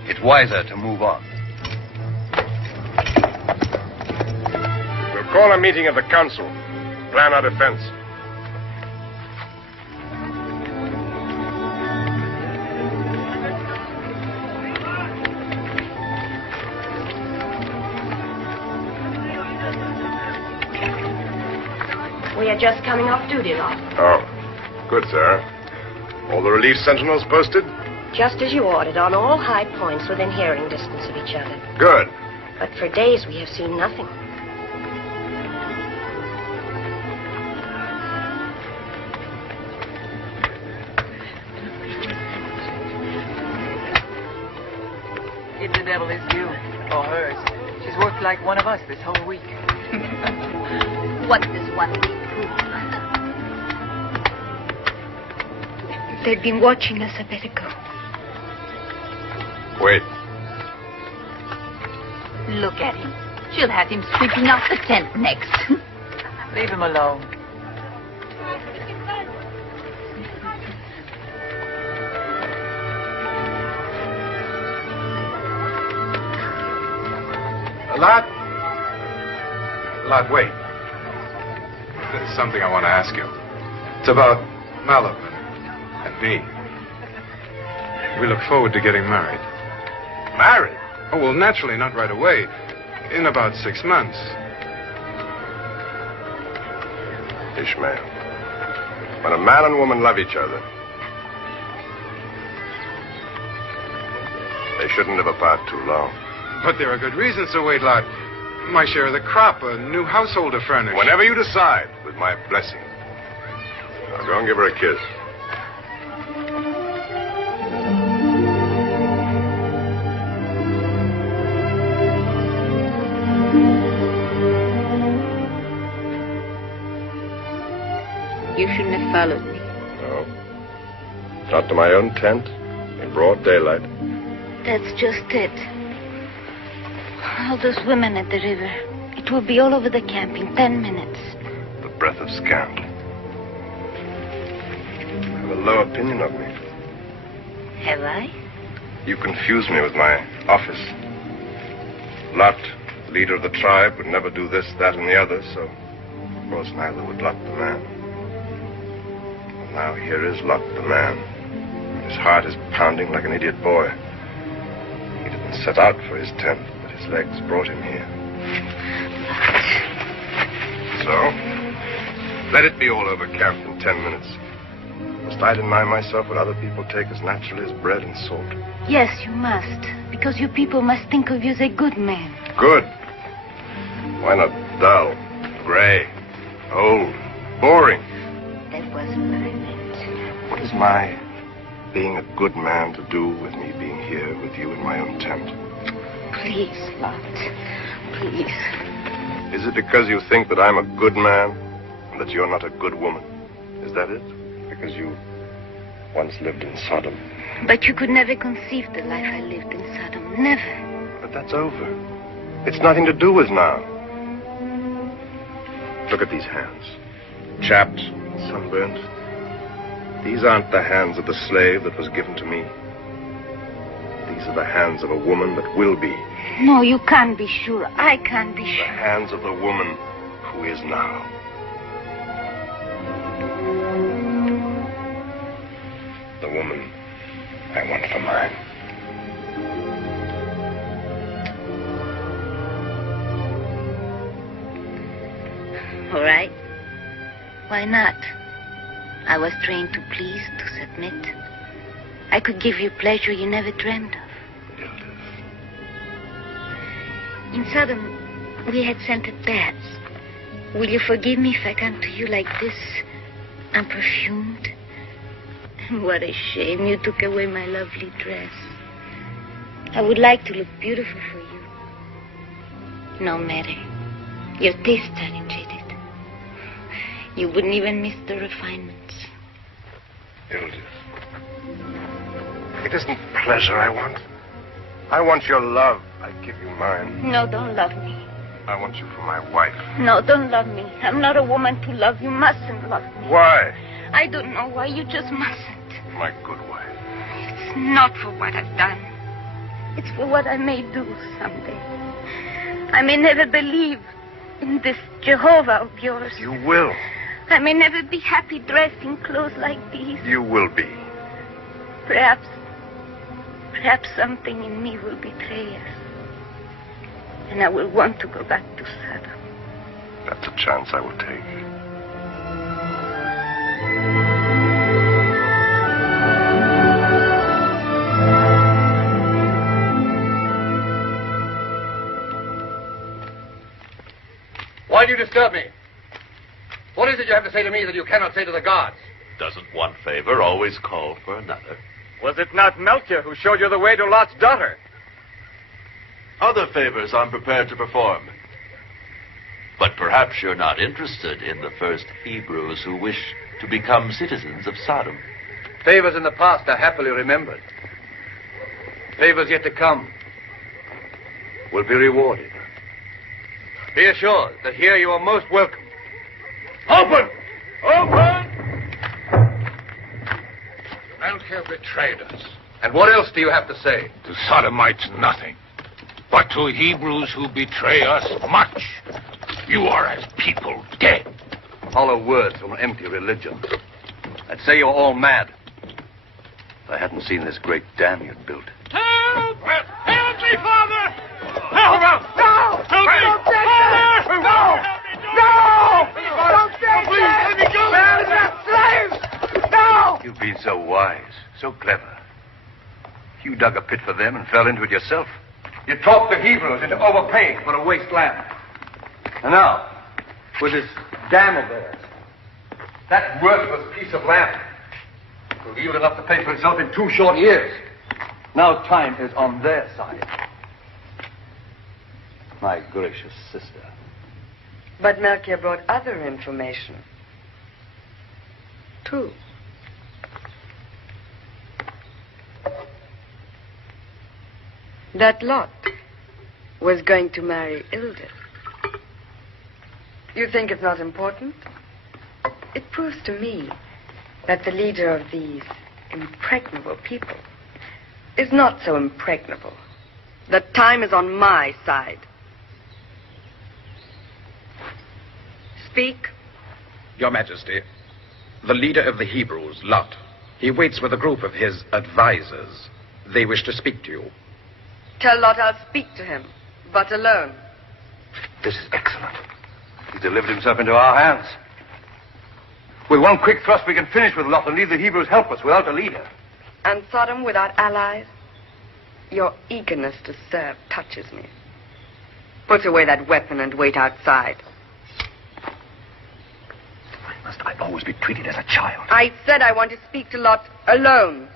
It's wiser to move on. We'll call a meeting of the council. Plan our defense. We are just coming off duty, Lot. Oh, good, sir. All the relief sentinels posted? Just as you ordered, on all high points within hearing distance of each other. Good. But for days we have seen nothing. If the devil is you, or hers, she's worked like one of us this whole week. What does 1 week prove? They've been watching us. I better go. Wait. Look at him. She'll have him sweeping out the tent next. Leave him alone. Lot, wait. There's something I want to ask you. It's about Malum and me. We look forward to getting married. Married? Oh, well, naturally, not right away. In about 6 months. Ishmael, when a man and woman love each other, they shouldn't live apart too long. But there are good reasons to wait, Lot. My share of the crop, a new household to furnish. Whenever you decide, with my blessing. Now go and give her a kiss. You shouldn't have followed me. No. Not to my own tent, in broad daylight. That's just it. All those women at the river. It will be all over the camp in 10 minutes. The breath of scandal. You have a low opinion of me. Have I? You confuse me with my office. Lot, leader of the tribe, would never do this, that, and the other, so of course neither would Lot the man. And now here is Lot the man. His heart is pounding like an idiot boy. He didn't set out for his tent. His legs brought him here. So, let it be all over camp in 10 minutes. Must I deny myself what other people take as naturally as bread and salt? Yes, you must. Because you people must think of you as a good man. Good. Why not dull, gray, old, boring? That wasn't what I meant. What is my being a good man to do with me being here with you in my own tent? Please, Lot. Please. Is it because you think that I'm a good man and that you're not a good woman? Is that it? Because you once lived in Sodom? But you could never conceive the life I lived in Sodom. Never. But that's over. It's nothing to do with now. Look at these hands. Chapped, sunburnt. These aren't the hands of the slave that was given to me. These are the hands of a woman that will be. No, you can't be sure. I can't be sure. The hands of the woman who is now. The woman I want for mine. All right. Why not? I was trained to please, to submit. I could give you pleasure you never dreamed of. In Sodom, we had scented baths. Will you forgive me if I come to you like this, unperfumed? What a shame you took away my lovely dress. I would like to look beautiful for you. No matter. Your tastes aren't jaded. You wouldn't even miss the refinements. Edith. It isn't pleasure I want. I want your love. I give you mine. No, don't love me. I want you for my wife. No, don't love me. I'm not a woman to love. You mustn't love me. Why? I don't know why. You just mustn't. My good wife. It's not for what I've done. It's for what I may do someday. I may never believe in this Jehovah of yours. You will. I may never be happy dressed in clothes like these. You will be. Perhaps something in me will betray us. And I will want to go back to Sodom. That's a chance I will take. Why do you disturb me? What is it you have to say to me that you cannot say to the gods? Doesn't one favor always call for another? Was it not Melchior who showed you the way to Lot's daughter? Other favors I'm prepared to perform. But perhaps you're not interested in the first Hebrews who wish to become citizens of Sodom. Favors in the past are happily remembered. Favors yet to come will be rewarded. Be assured that here you are most welcome. Open! Open! Melchior betrayed us. And what else do you have to say? To Sodomites, nothing. But to Hebrews who betray us, much. You are as people dead. Hollow words from an empty religion. I'd say you're all mad. If I hadn't seen this great dam you'd built. Help! Help me, Father! Help! No! Help me! Father! No! No! Don't take me! Let me go! Man, slaves! No! You've been so wise, so clever. You dug a pit for them and fell into it yourself. You talked the Hebrews into overpaying for a waste land. And now, with this dam of theirs, that worthless piece of land will yield enough to pay for itself in 2 short years. Now time is on their side. My gracious sister. But Melchior brought other information, too. That Lot was going to marry Ilda. You think it's not important? It proves to me that the leader of these impregnable people is not so impregnable. The time is on my side. Speak. Your Majesty, the leader of the Hebrews, Lot, he waits with a group of his advisors. They wish to speak to you. Tell Lot I'll speak to him, but alone. This is excellent. He's delivered himself into our hands. With one quick thrust, we can finish with Lot and leave the Hebrews helpless without a leader. And Sodom without allies? Your eagerness to serve touches me. Put away that weapon and wait outside. Why must I always be treated as a child? I said I want to speak to Lot alone.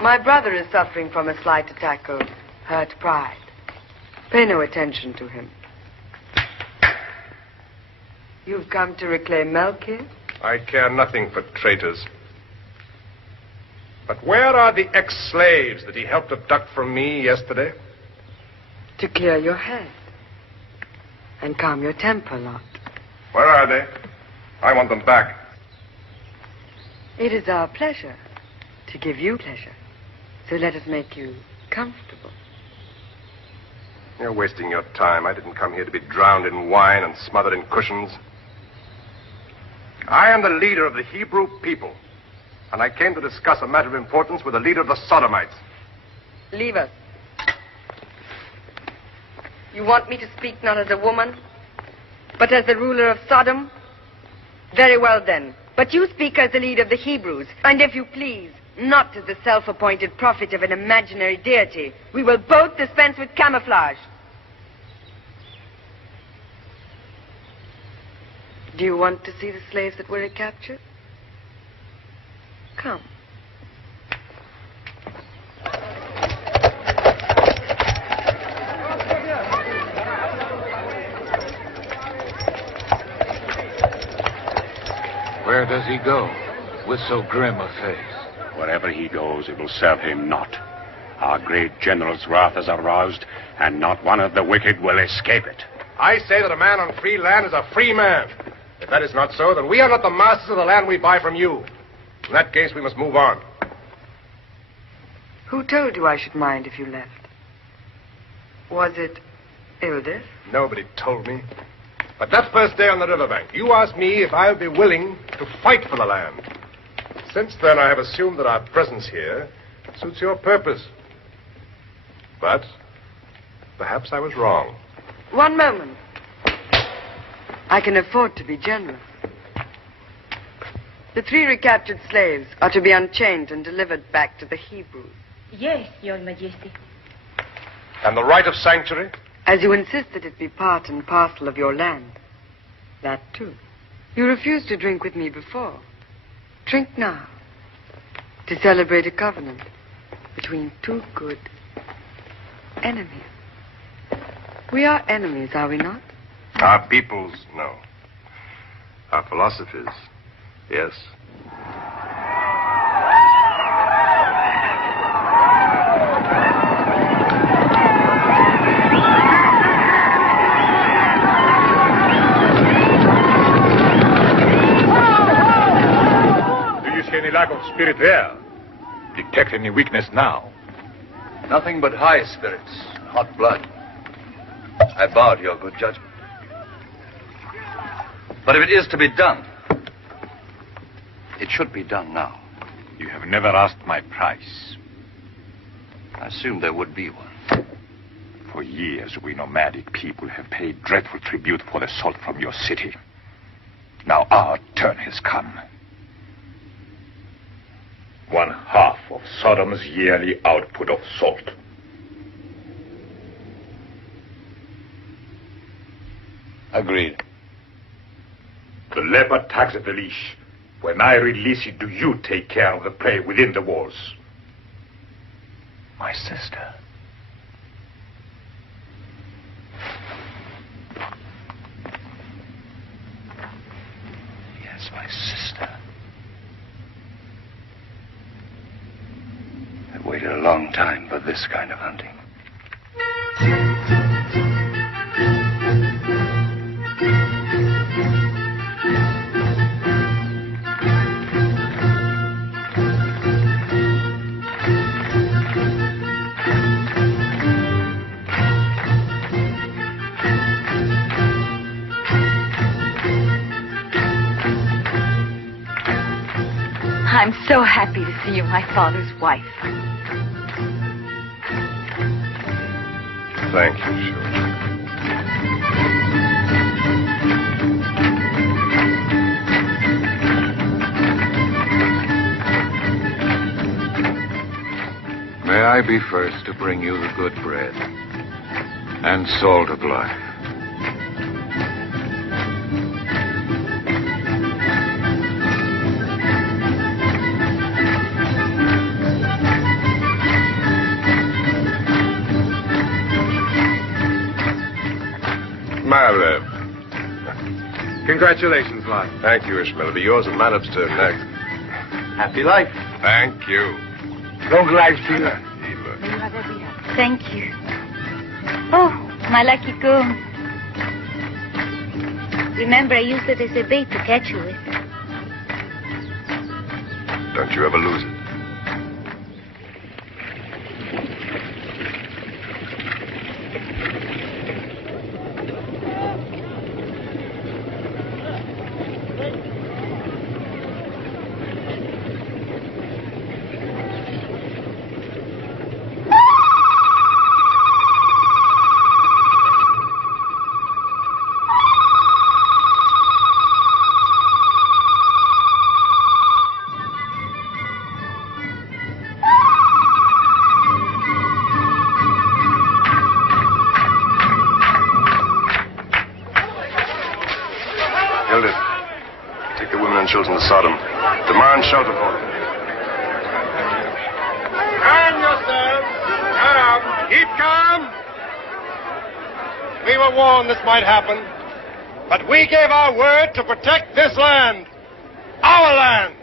My brother is suffering from a slight attack of hurt pride. Pay no attention to him. You've come to reclaim Melchior? I care nothing for traitors. But where are the ex-slaves that he helped abduct from me yesterday? To clear your head. And calm your temper, Lot. Where are they? I want them back. It is our pleasure to give you pleasure. So let us make you comfortable. You're wasting your time. I didn't come here to be drowned in wine and smothered in cushions. I am the leader of the Hebrew people. And I came to discuss a matter of importance with the leader of the Sodomites. Leave us. You want me to speak not as a woman, but as the ruler of Sodom? Very well, then. But you speak as the leader of the Hebrews. And if you please, not as the self-appointed prophet of an imaginary deity. We will both dispense with camouflage. Do you want to see the slaves that were recaptured? Come. Where does he go? with so grim a face? Wherever he goes, it will serve him not. Our great general's wrath is aroused, and not one of the wicked will escape it. I say that a man on free land is a free man. If that is not so, then we are not the masters of the land we buy from you. In that case, we must move on. Who told you I should mind if you left? Was it Aldrich? Nobody told me. But that first day on the riverbank, you asked me if I would be willing to fight for the land. Since then, I have assumed that our presence here suits your purpose. But perhaps I was wrong. One moment. I can afford to be generous. The 3 recaptured slaves are to be unchained and delivered back to the Hebrews. Yes, Your Majesty. And the right of sanctuary? As you insist that it be part and parcel of your land. That too. You refused to drink with me before. Drink now. To celebrate a covenant between 2 good enemies. We are enemies, are we not? Our peoples, no. Our philosophies, yes. Do you see any lack of spirit there? Detect any weakness now? Nothing but high spirits, hot blood. I bow to your good judgment. But if it is to be done, it should be done now. You have never asked my price. I assumed there would be one. For years, we nomadic people have paid dreadful tribute for the salt from your city. Now our turn has come. 1/2 of Sodom's yearly output of salt. Agreed. The leopard tugs at the leash. When I release it, do you take care of the prey within the walls? My sister. Yes, my sister. I've waited a long time for this kind of hunting. I'm so happy to see you my father's wife. Thank you, Shirley. May I be first to bring you the good bread and salt of life. Maleb. Congratulations, Lot. Thank you, Ishmael. It'll be yours and Maleb's turn next. Happy life. Thank you. Long life to you. Thank you. Oh, my lucky comb. Remember, I used it as a bait to catch you with. Don't you ever lose it. Children of Sodom. Demand shelter for them. Calm yourselves. Calm. Keep calm. We were warned this might happen, but we gave our word to protect this land. Our land.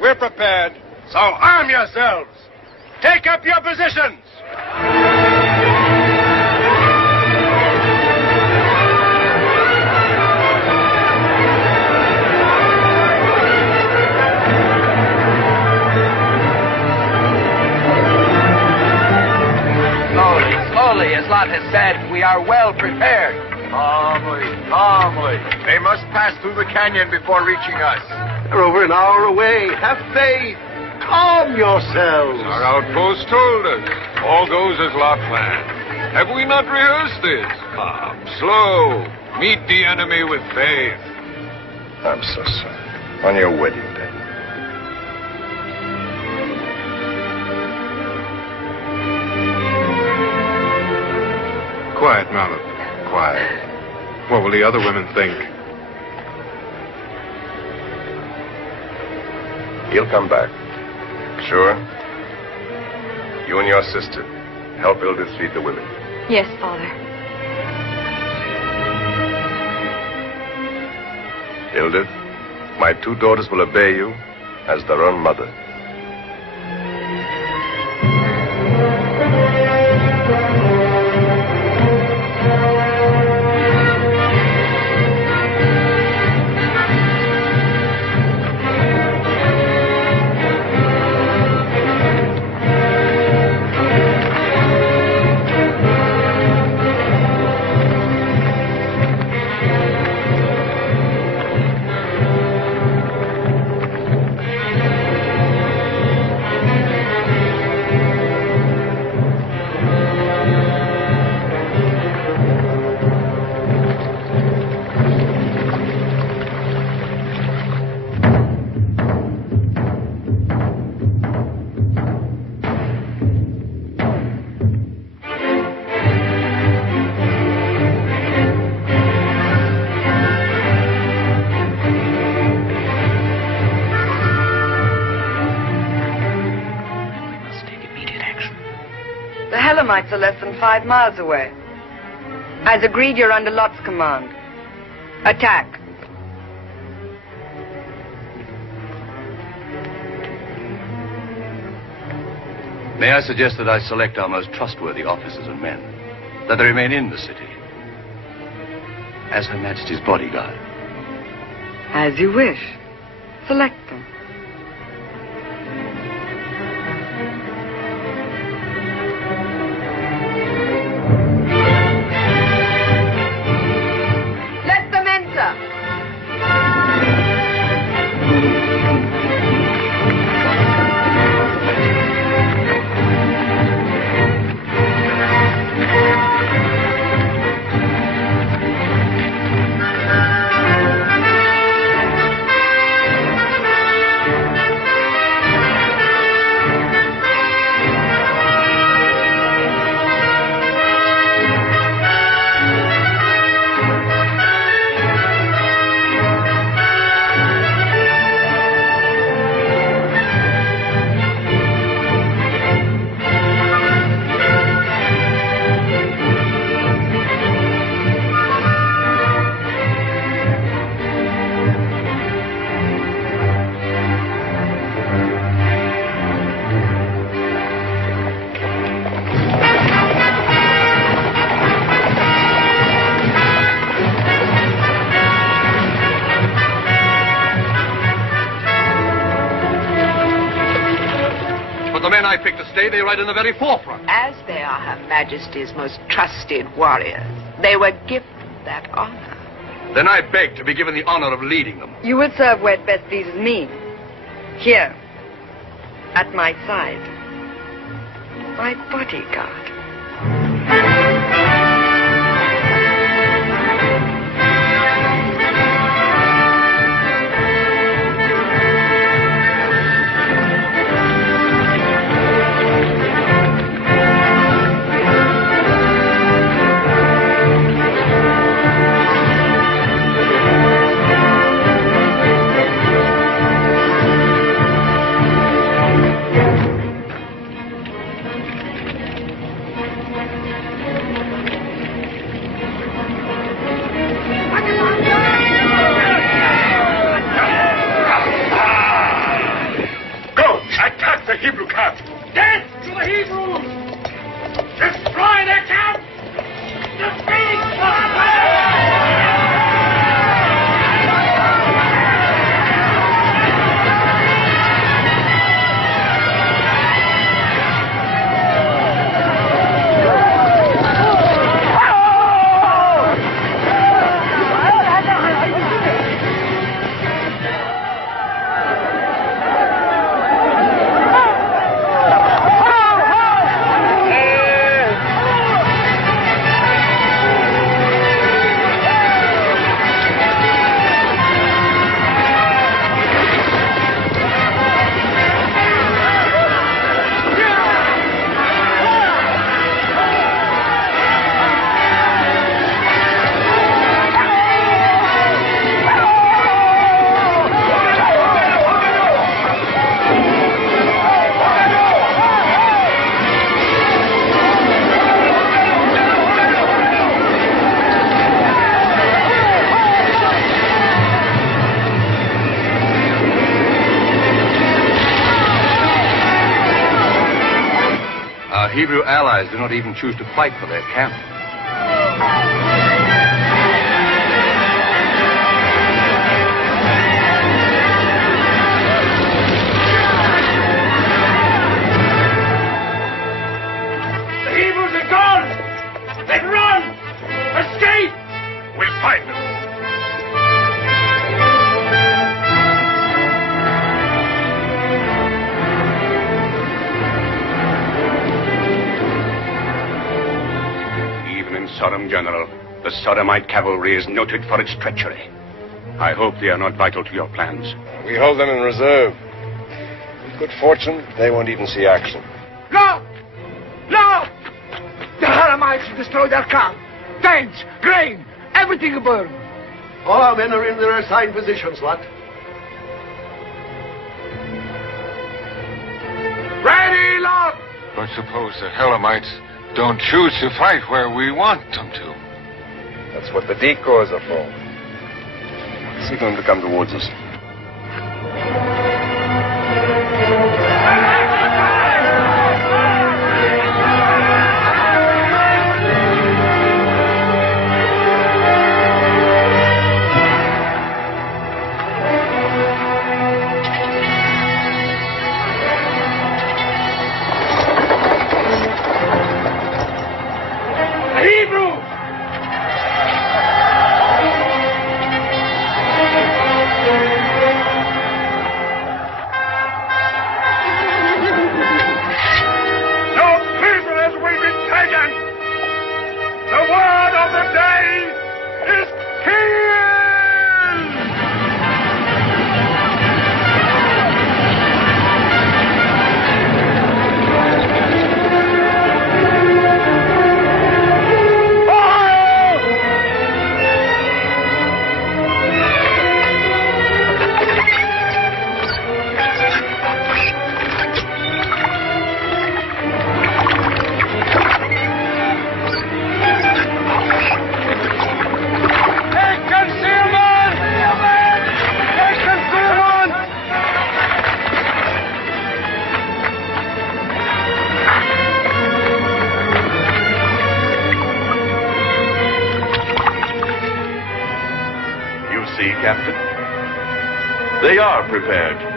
We're prepared. So arm yourselves. Take up your positions. Slowly, as Lot has said, we are well prepared. Calmly, calmly. They must pass through the canyon before reaching us. They're over an hour away. Have faith. Calm yourselves. Our outpost told us. All goes as Lot planned. Have we not rehearsed this? Calm, slow. Meet the enemy with faith. I'm so sorry. On your wedding day. Quiet, Mallow. Quiet. What will the other women think? He'll come back. Sure? You and your sister help Eldith feed the women. Yes, Father. Eldith, my 2 daughters will obey you as their own mother. Elamites are less than 5 miles away. As agreed, you're under Lot's command. Attack. May I suggest that I select our most trustworthy officers and men, that they remain in the city as Her Majesty's bodyguard? As you wish. Select them. Let them enter. They ride in the very forefront. As they are Her Majesty's most trusted warriors, they were gifted that honor. Then I beg to be given the honor of leading them. You will serve where it best pleases me. Here, at my side. My bodyguard. Hebrew allies do not even choose to fight for their camp. The Hebrews are gone! Then run! Escape! We'll find them. Even in Sodom, General, the Sodomite cavalry is noted for its treachery. I hope they are not vital to your plans. We hold them in reserve. With good fortune, they won't even see action. No! No! The Haramites have destroyed our camp. Tents, grain, everything burned. All our men are in their assigned positions, Lot. Ready, Lot! But suppose the Helamites don't choose to fight where we want them to. That's what the decoys are for. Signal them to come towards us. Captain. They are prepared.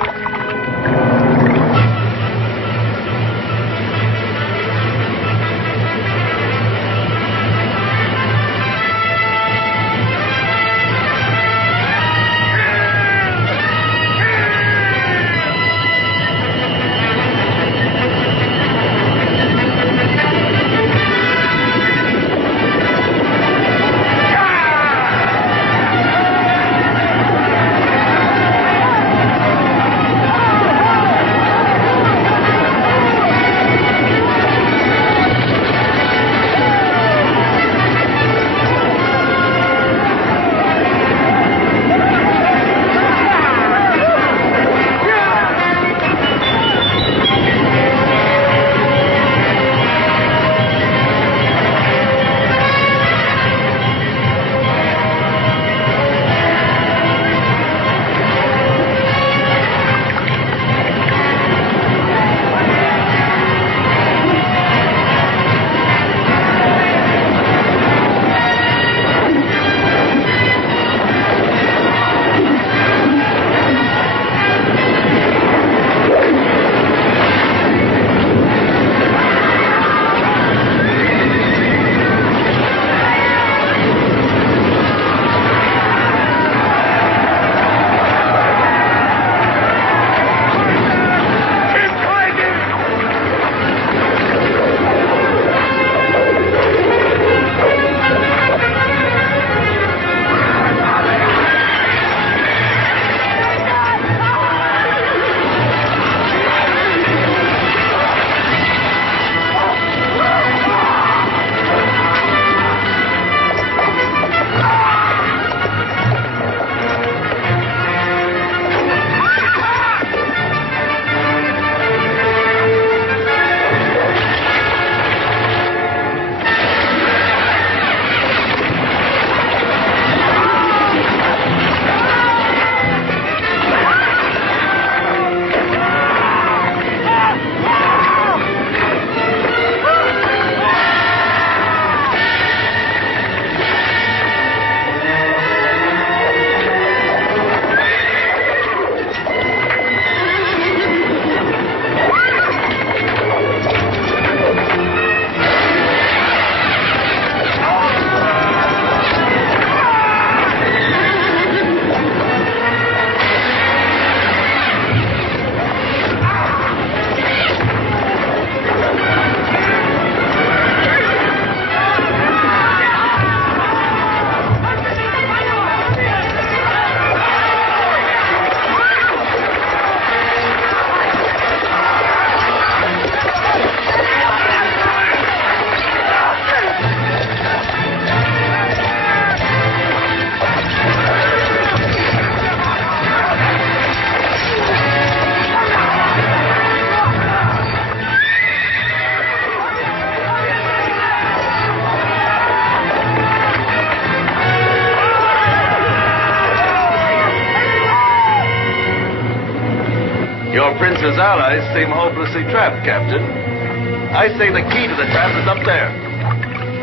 Your prince's allies seem hopelessly trapped, Captain. I say the key to the trap is up there.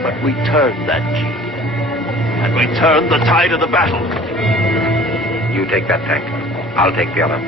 But we turned that key. And we turned the tide of the battle. You take that tank. I'll take the other.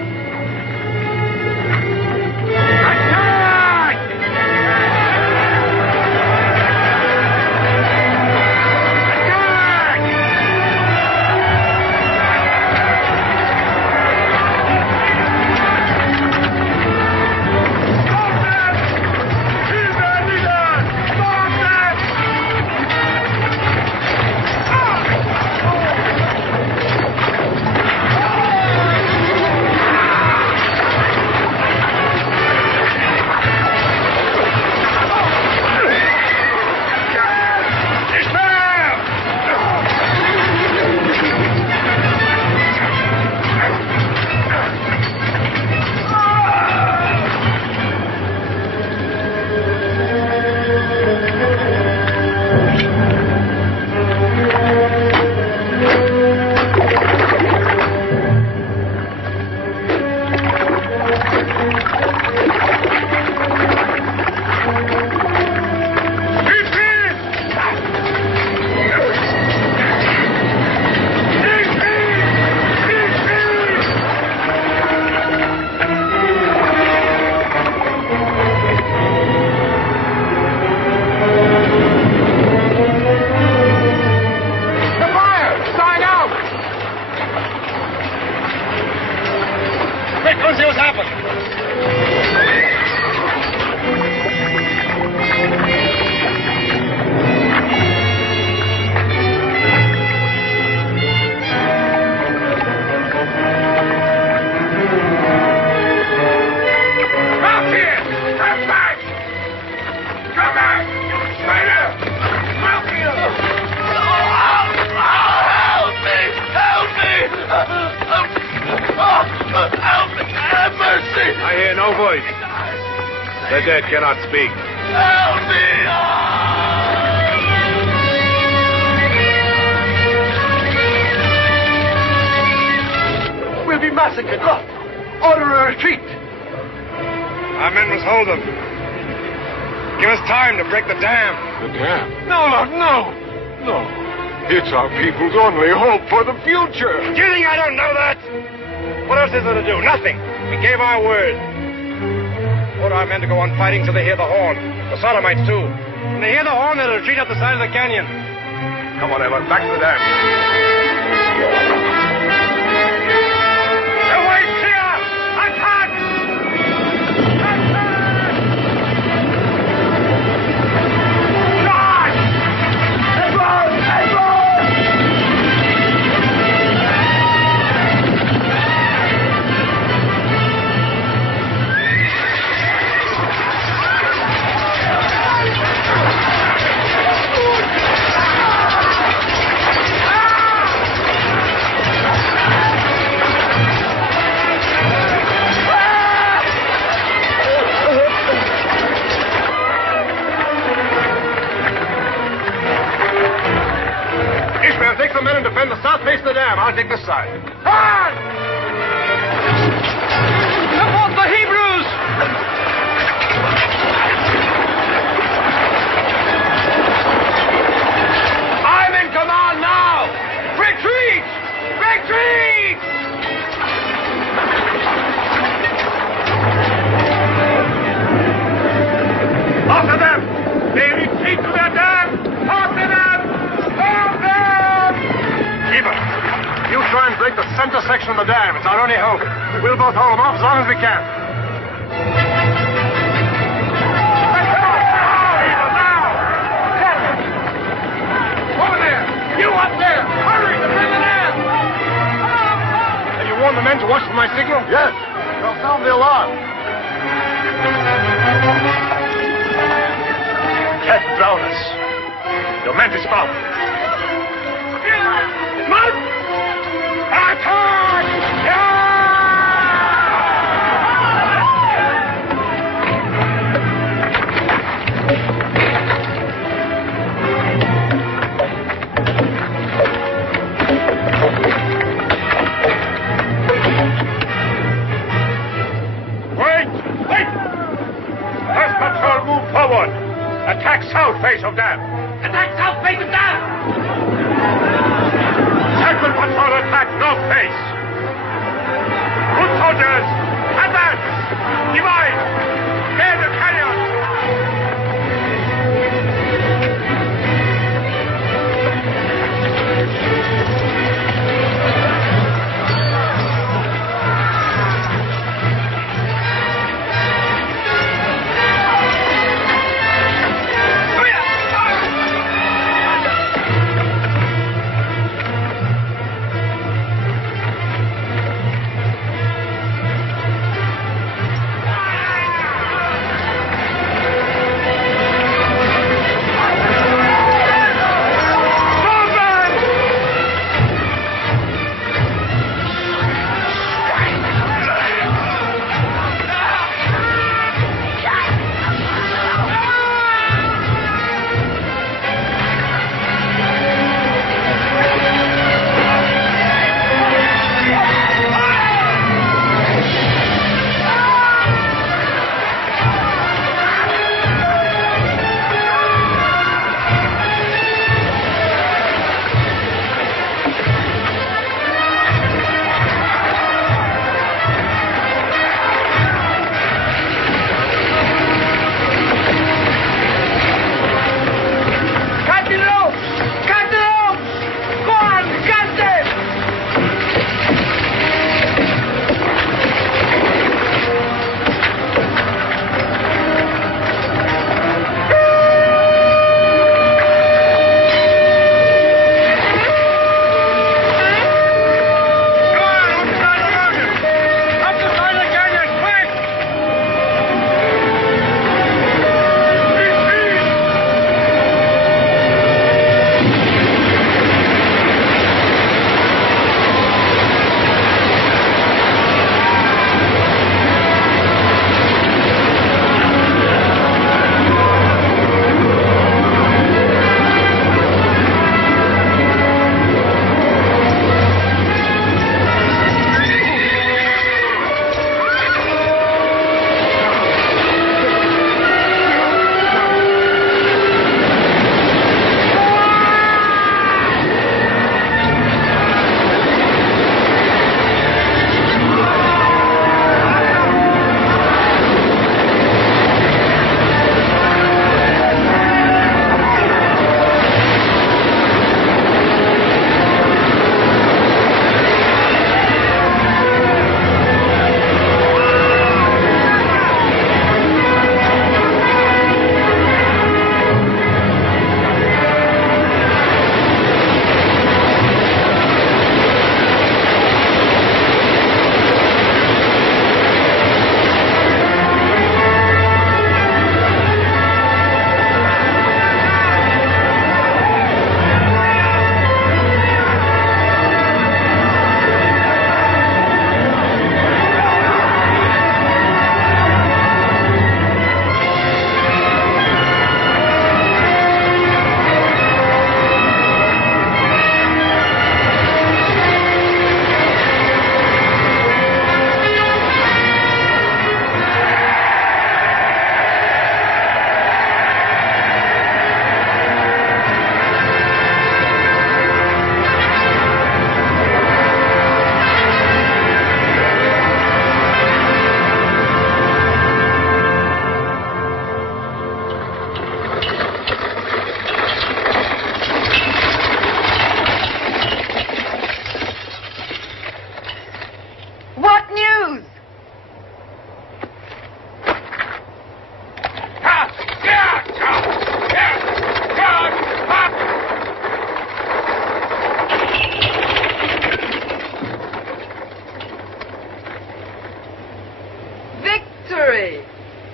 The dead cannot speak. Help me! We'll be massacred. Look, order a retreat. Our men must hold them. Give us time to break the dam. The dam? No, Lord, no. No. It's our people's only hope for the future. Do you think I don't know that? What else is there to do? Nothing. We gave our word. Order our men to go on fighting till they hear the horn. The Sodomites, too. When they hear the horn, they'll retreat up the side of the canyon. Come on, Evan. Back to the dam. Away, clear! Attack! Charge! Edward! Take the men and defend the south face of the dam. I'll take this side. On! Support the Hebrews! I'm in command now! Retreat! Retreat! After them! They retreat to their dam! After them! You try and break the center section of the dam. It's our only hope. We'll both hold them off as long as we can. Over there! You up there! Hurry! Defend the dam! Have you warned the men to watch for my signal? Yes. They'll sound the alarm. Can't drown us. Your men to spout. Mount! Attack! face of death. Attack south face of death! Second patrol attack north face. Foot soldiers, advance! Divide! Clear the canyon!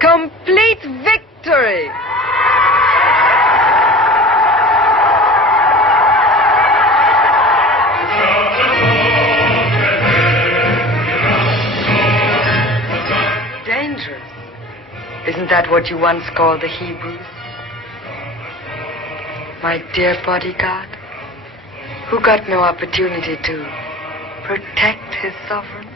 Complete victory! Dangerous. Isn't that what you once called the Hebrews? My dear bodyguard, who got no opportunity to protect his sovereign?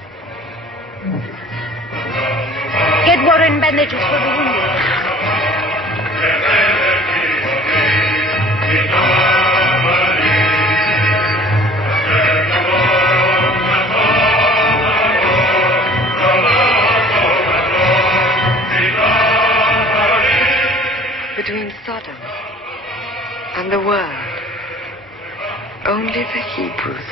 Get water and bandages for the wounded. and the world. Only the Hebrews.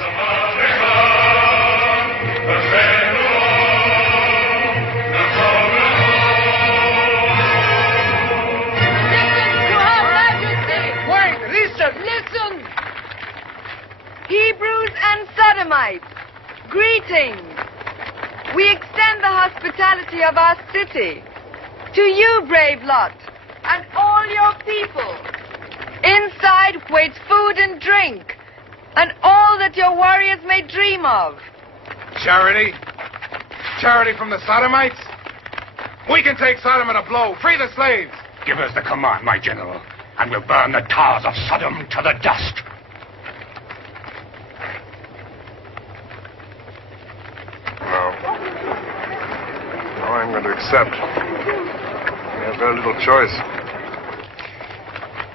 Listen! Hebrews and Sodomites, greetings. We extend the hospitality of our city to you, brave Lot, and all your people. Inside waits food and drink, and all that your warriors may dream of. Charity? Charity from the Sodomites? We can take Sodom at a blow. Free the slaves. Give us the command, my general, and we'll burn the towers of Sodom to the dust. No, I'm going to accept. We have very little choice.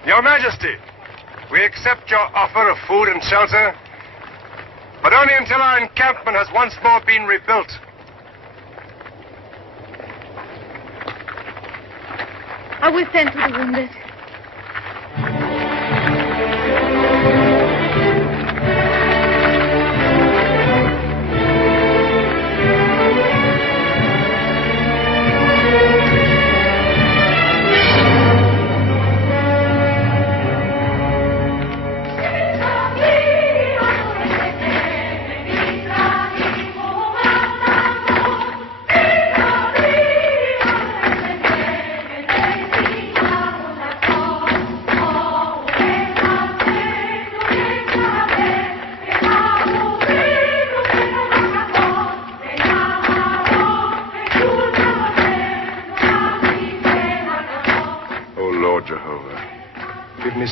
Your Majesty, we accept your offer of food and shelter, but only until our encampment has once more been rebuilt. I will send to the wounded.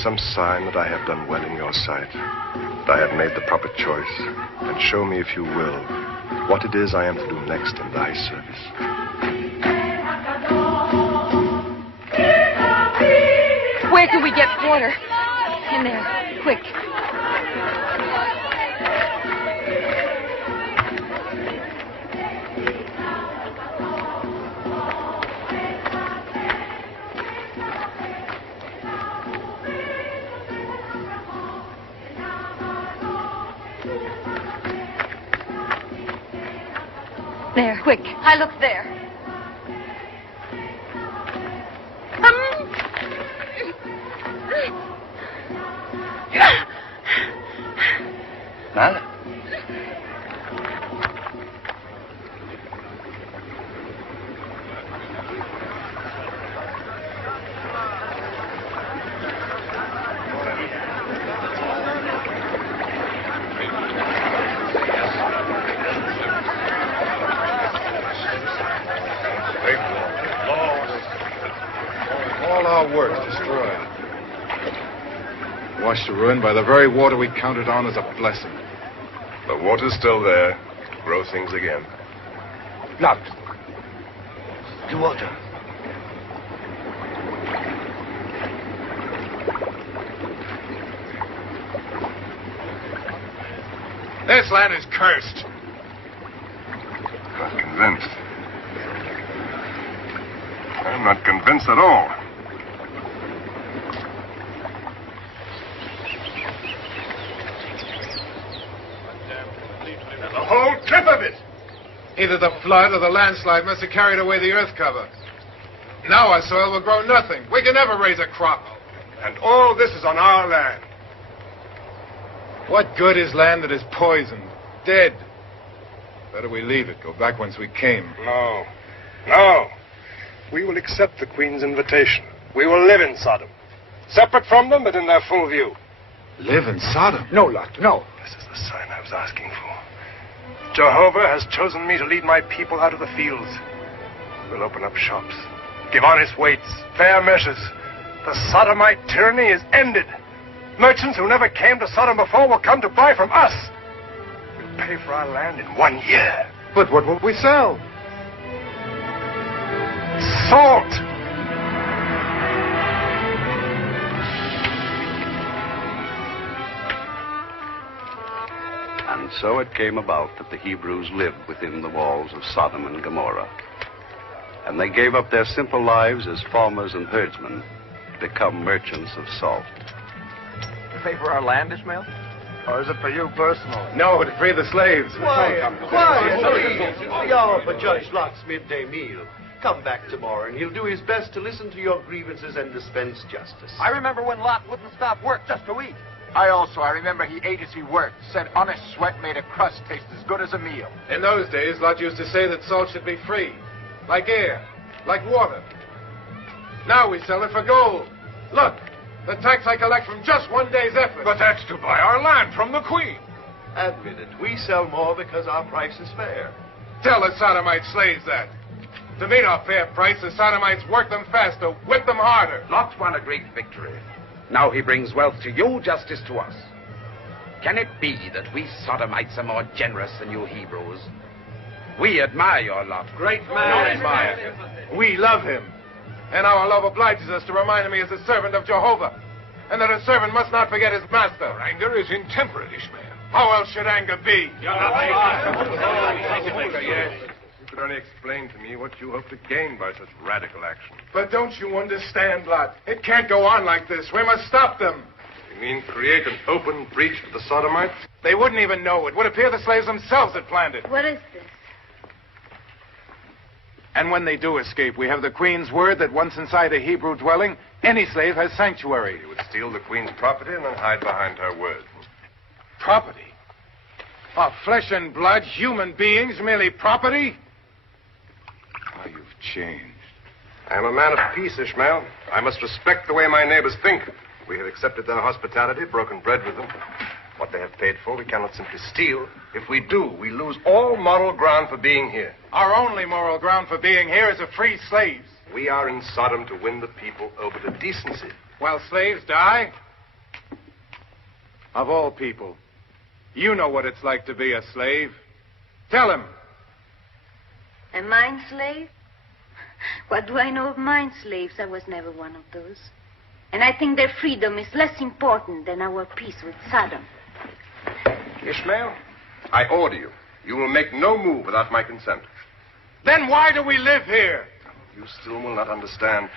Some sign that I have done well in your sight, that I have made the proper choice, and show me, if you will, what it is I am to do next in thy service. Where can we get water? In there, quick. There, quick. I look there. Nada. Washed to ruin by the very water we counted on as a blessing. The water's still there to grow things again. Lot. The water. This land is cursed. Not convinced. I'm not convinced at all. The whole clip of it. Either the flood or the landslide must have carried away the earth cover. Now our soil will grow nothing. We can never raise a crop. And all this is on our land. What good is land that is poisoned, dead? Better we leave it, go back whence we came. No. No. We will accept the Queen's invitation. We will live in Sodom. Separate from them, but in their full view. Live in Sodom? No, Lot, no. This is the sign I was asking for. Jehovah has chosen me to lead my people out of the fields. We'll open up shops, give honest weights, fair measures. The Sodomite tyranny is ended. Merchants who never came to Sodom before will come to buy from us. We'll pay for our land in 1 year. But what will we sell? Salt. And so it came about that the Hebrews lived within the walls of Sodom and Gomorrah. And they gave up their simple lives as farmers and herdsmen to become merchants of salt. to pay for our land, Ishmael? Or is it for you personal? No, to free the slaves. Quiet. The hour for Judge Lot's midday meal. Come back tomorrow, and he'll do his best to listen to your grievances and dispense justice. I remember when Lot wouldn't stop work just to eat. I remember he ate as he worked, said honest sweat made a crust taste as good as a meal. In those days, Lot used to say that salt should be free, like air, like water. Now we sell it for gold. Look, the tax I collect from just one day's effort. But that's to buy our land from the Queen. Admit it, we sell more because our price is fair. Tell the Sodomite slaves that. To meet our fair price, the Sodomites work them faster, whip them harder. Lot won a great victory. Now he brings wealth to you, justice to us. Can it be that we Sodomites are more generous than you Hebrews? We admire your Lot. Great man. Admire. We love him. And our love obliges us to remind him he is a servant of Jehovah, and that a servant must not forget his master. Our anger is intemperate, Ishmael. How else should anger be? You could only explain to me what you hope to gain by such radical action. But don't you understand, Lot? It can't go on like this. We must stop them. You mean create an open breach with the Sodomites? They wouldn't even know. It would appear the slaves themselves had planned it. What is this? And when they do escape, we have the Queen's word that once inside a Hebrew dwelling, any slave has sanctuary. You would steal the Queen's property and then hide behind her word. Property? Of flesh and blood, human beings, merely property? Oh, you've changed. I am a man of peace, Ishmael. I must respect the way my neighbors think. We have accepted their hospitality, broken bread with them. What they have paid for, we cannot simply steal. If we do, we lose all moral ground for being here. Our only moral ground for being here is to free slaves. We are in Sodom to win the people over to decency. While slaves die? Of all people, you know what it's like to be a slave. Tell him. A mine slave? What do I know of mine slaves? I was never one of those. And I think their freedom is less important than our peace with Sodom. Ishmael, I order you. You will make no move without my consent. Then why do we live here? You still will not understand.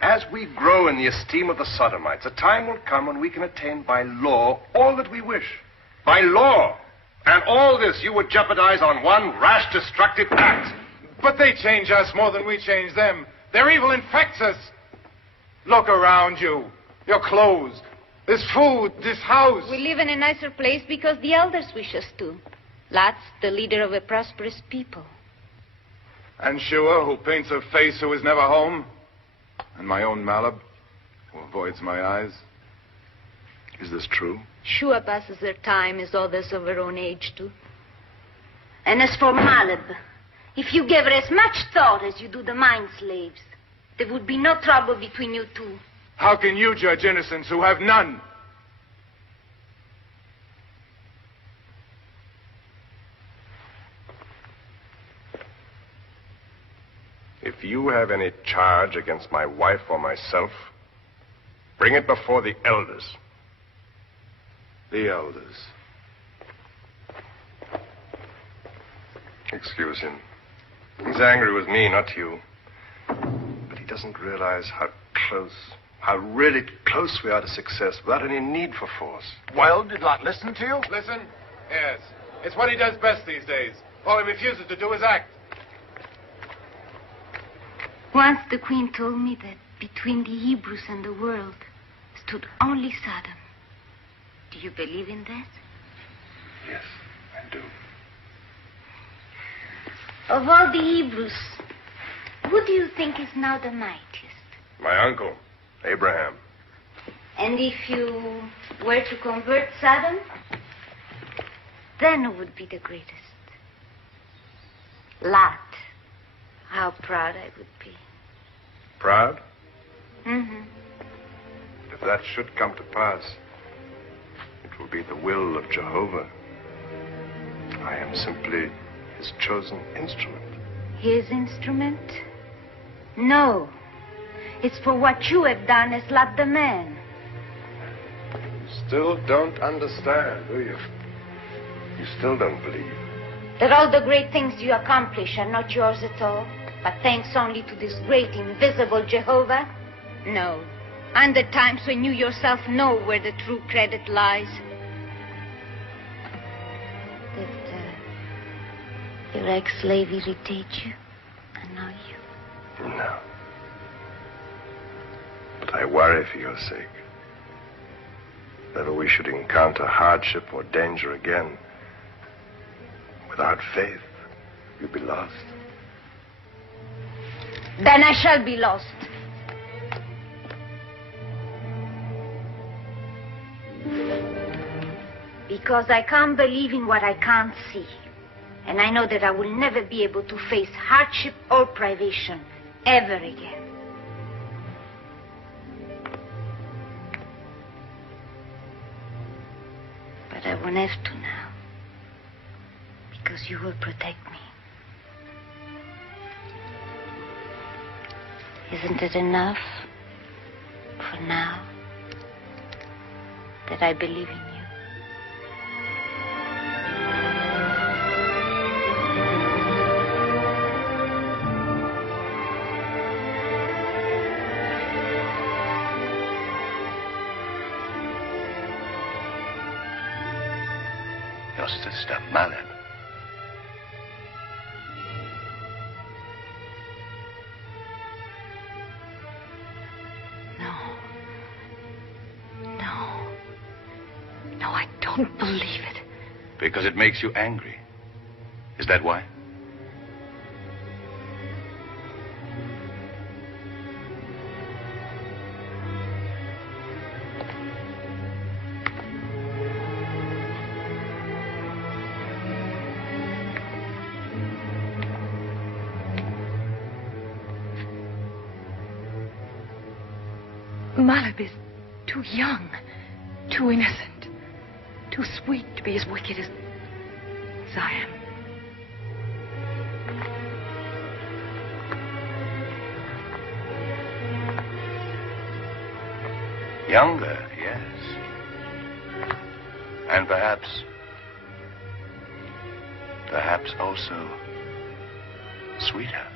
As we grow in the esteem of the Sodomites, a time will come when we can attain by law all that we wish. By law. And all this you would jeopardize on one rash, destructive act. But they change us more than we change them. Their evil infects us. Look around you. Your clothes. This food. This house. We live in a nicer place because the elders wish us to. Lot's the leader of a prosperous people. And Shua, who paints a face who is never home. And my own Malab, who avoids my eyes. Is this true? Shua passes her time as others of her own age do. And as for Malab, if you gave her as much thought as you do the mine slaves, there would be no trouble between you two. How can you judge innocents who have none? If you have any charge against my wife or myself, bring it before the elders. The elders. Excuse him. He's angry with me, not you. But he doesn't realize how really close we are to success without any need for force. Well, did Lot listen to you? Listen? Yes. It's what he does best these days. All he refuses to do is act. Once the Queen told me that between the Hebrews and the world stood only Sodom. Do you believe in that? Yes, I do. Of all the Hebrews, who do you think is now the mightiest? My uncle, Abraham. And if you were to convert Sodom, then who would be the greatest? Lot. How proud I would be. Proud? Mm-hmm. If that should come to pass, it will be the will of Jehovah. I am simply his chosen instrument. His instrument? No. It's for what you have done as Lot the man. You still don't understand, do you? You still don't believe. That all the great things you accomplish are not yours at all, but thanks only to this great invisible Jehovah? No. And the times when you yourself know where the true credit lies. Did your ex-slave irritate you? Annoy you? No. But I worry for your sake. If ever we should encounter hardship or danger again, without faith, you'd be lost. Then I shall be lost. Because I can't believe in what I can't see. And I know that I will never be able to face hardship or privation ever again. But I won't have to now. Because you will protect me. Isn't it enough for now that I believe in you? Your sister, Malin. No, I don't believe it. Because it makes you angry. Is that why? Malib is too young, too innocent, too sweet to be as wicked as I am. Younger, yes. And perhaps also sweeter.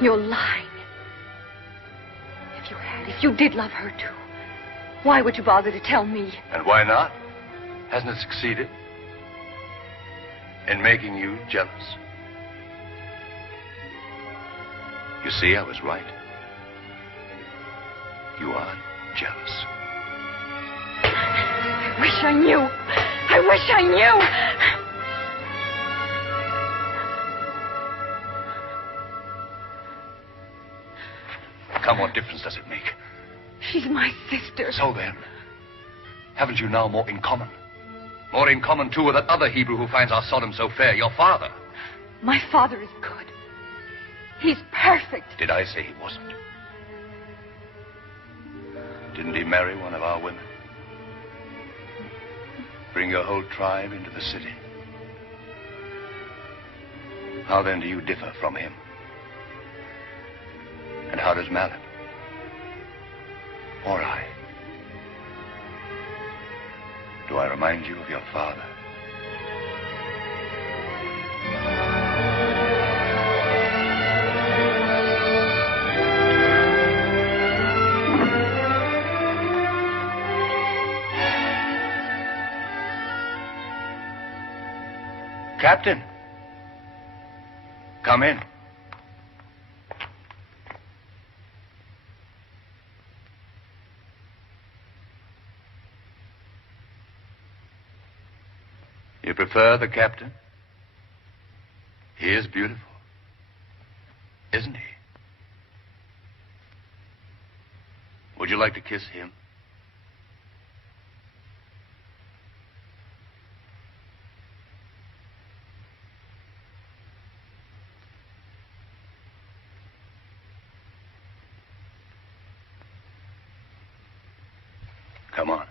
You're lying. If you did love her too, why would you bother to tell me? And why not? Hasn't it succeeded in making you jealous? You see, I was right. You are jealous. I wish I knew. I wish I knew. Come, what difference does it make? She's my sister. So then, haven't you now more in common? More in common, too, with that other Hebrew who finds our Sodom so fair, your father. My father is good. He's perfect. Did I say he wasn't? Didn't he marry one of our women? Bring your whole tribe into the city? How then do you differ from him? And how does Malin? Or I? Do I remind you of your father? Captain, come in. You prefer the captain? He is beautiful, isn't he? Would you like to kiss him? Come on.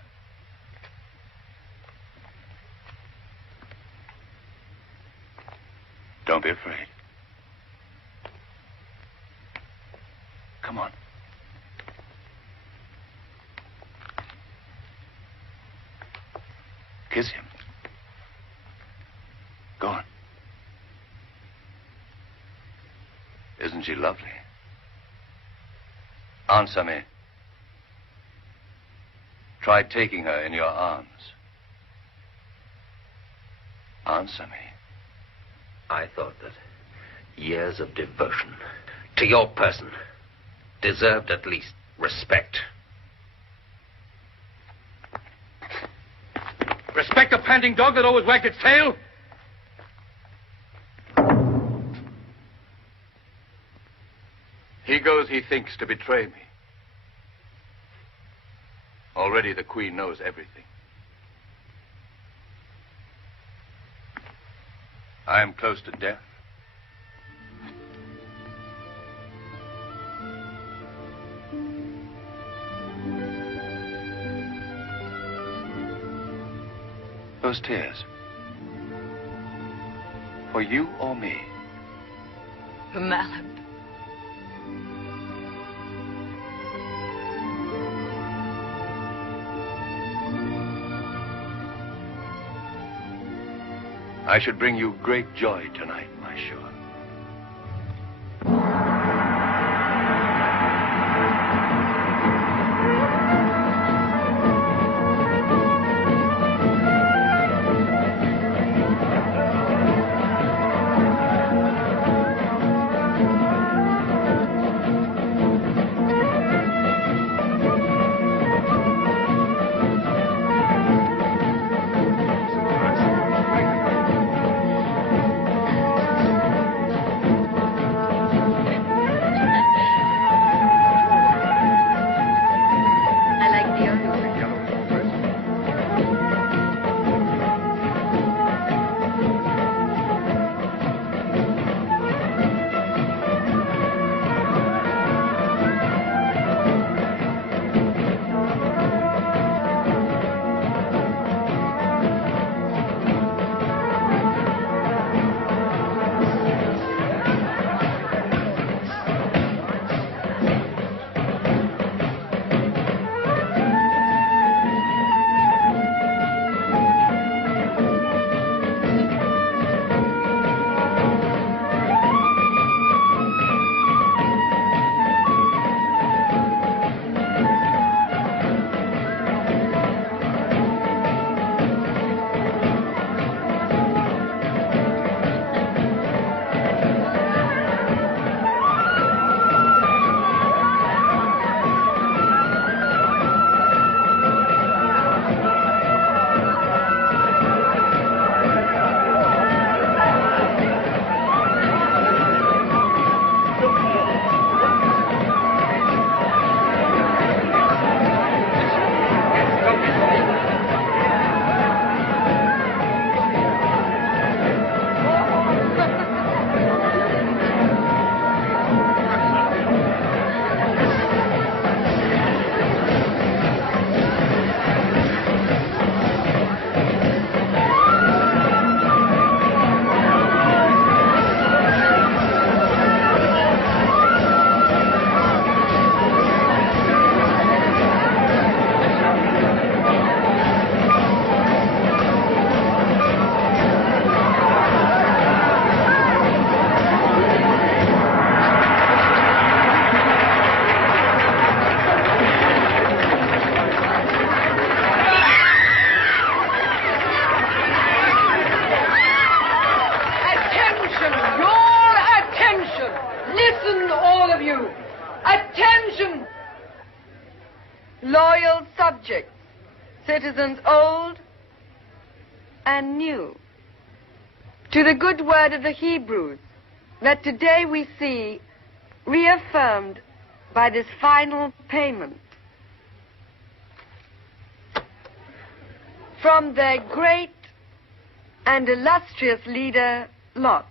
Don't be afraid. Come on. Kiss him. Go on. Isn't she lovely? Answer me. Try taking her in your arms. Answer me. I thought that years of devotion to your person deserved at least respect. Respect a panting dog that always wagged its tail? He goes, he thinks, to betray me. Already the Queen knows everything. I am close to death. Those tears. For you or me? For Malib. I should bring you great joy tonight, my Shua. Loyal subjects, citizens old and new, to the good word of the Hebrews that today we see reaffirmed by this final payment from their great and illustrious leader, Lot.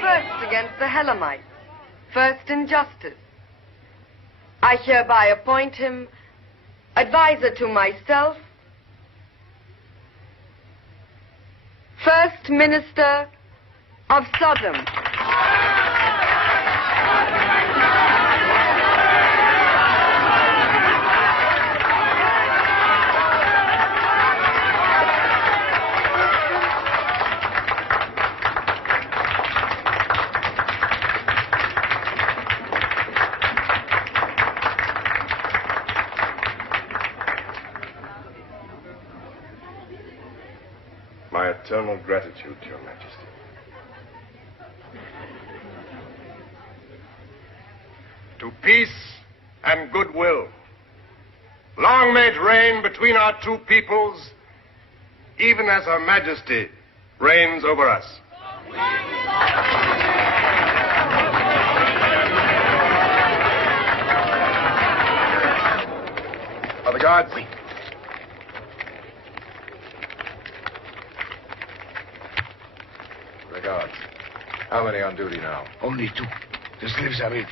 First against the Helamites, first in justice. I hereby appoint him advisor to myself, first minister of Sodom. My eternal gratitude to your majesty. To peace and goodwill. Long may it reign between our two peoples, even as Her Majesty reigns over us. Are the guards? The guards. How many on duty now? Only 2. The slaves are ready.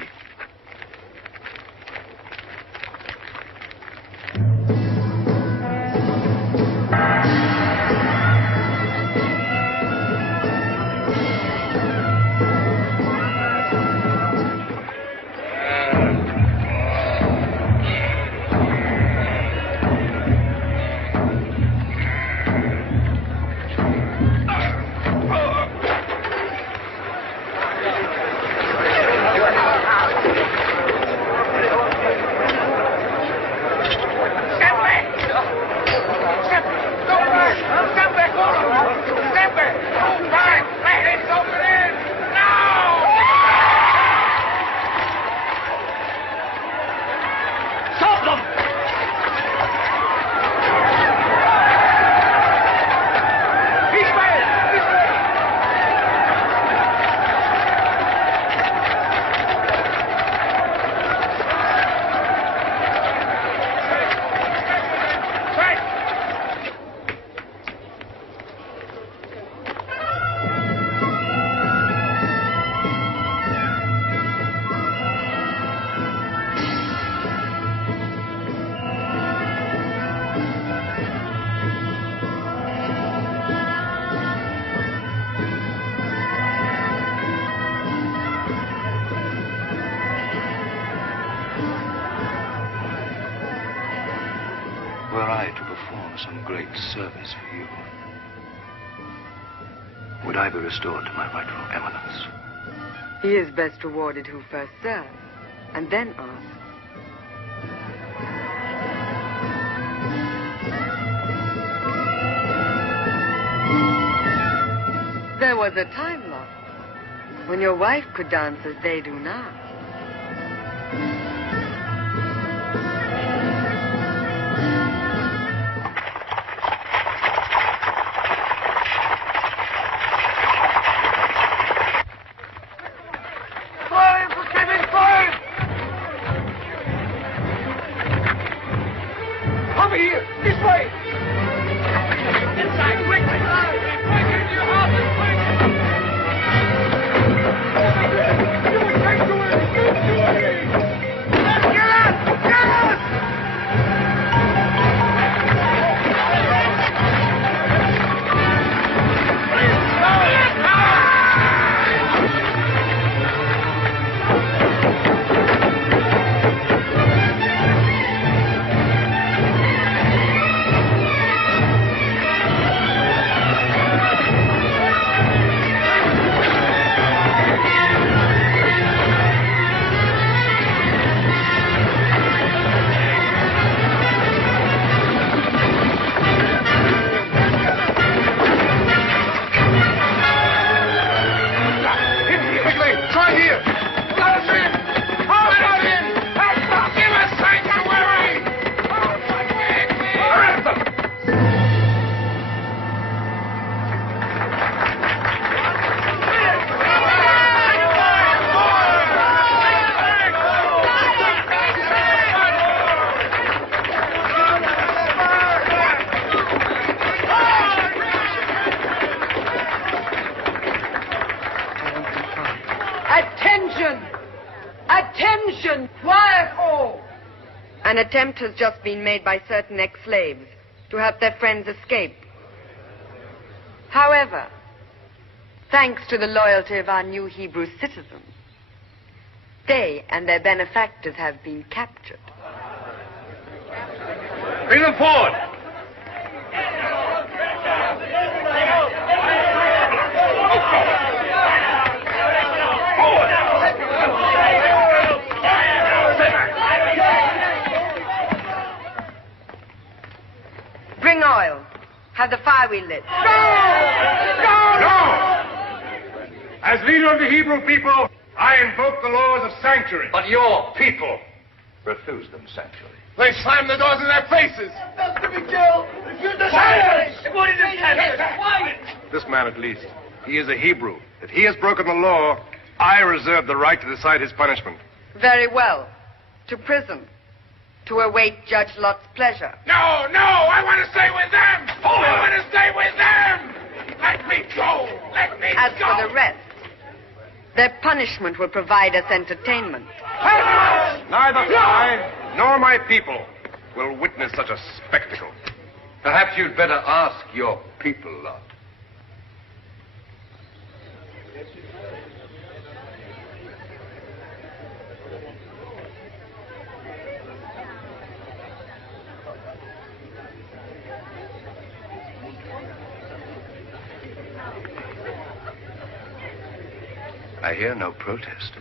Were I to perform some great service for you, would I be restored to my rightful eminence? He is best rewarded who first serves, and then asks. There was a time lost when your wife could dance as they do now. An attempt has just been made by certain ex-slaves to help their friends escape. However, thanks to the loyalty of our new Hebrew citizens, they and their benefactors have been captured. Bring them forward! Bring oil. Have the fire we lit. No! As leader of the Hebrew people, I invoke the laws of sanctuary. But your people refuse them sanctuary. They slam the doors in their faces. That's to be killed. Refuse the sanctuary. What is it? This man, at least, he is a Hebrew. If he has broken the law, I reserve the right to decide his punishment. Very well. To prison. To await Judge Lot's pleasure. No, I want to stay with them. I want to stay with them. Let me go. Let me As go. for the rest, their punishment will provide us entertainment. Neither I nor my people will witness such a spectacle. Perhaps you'd better ask your people, Lot. I hear no protest.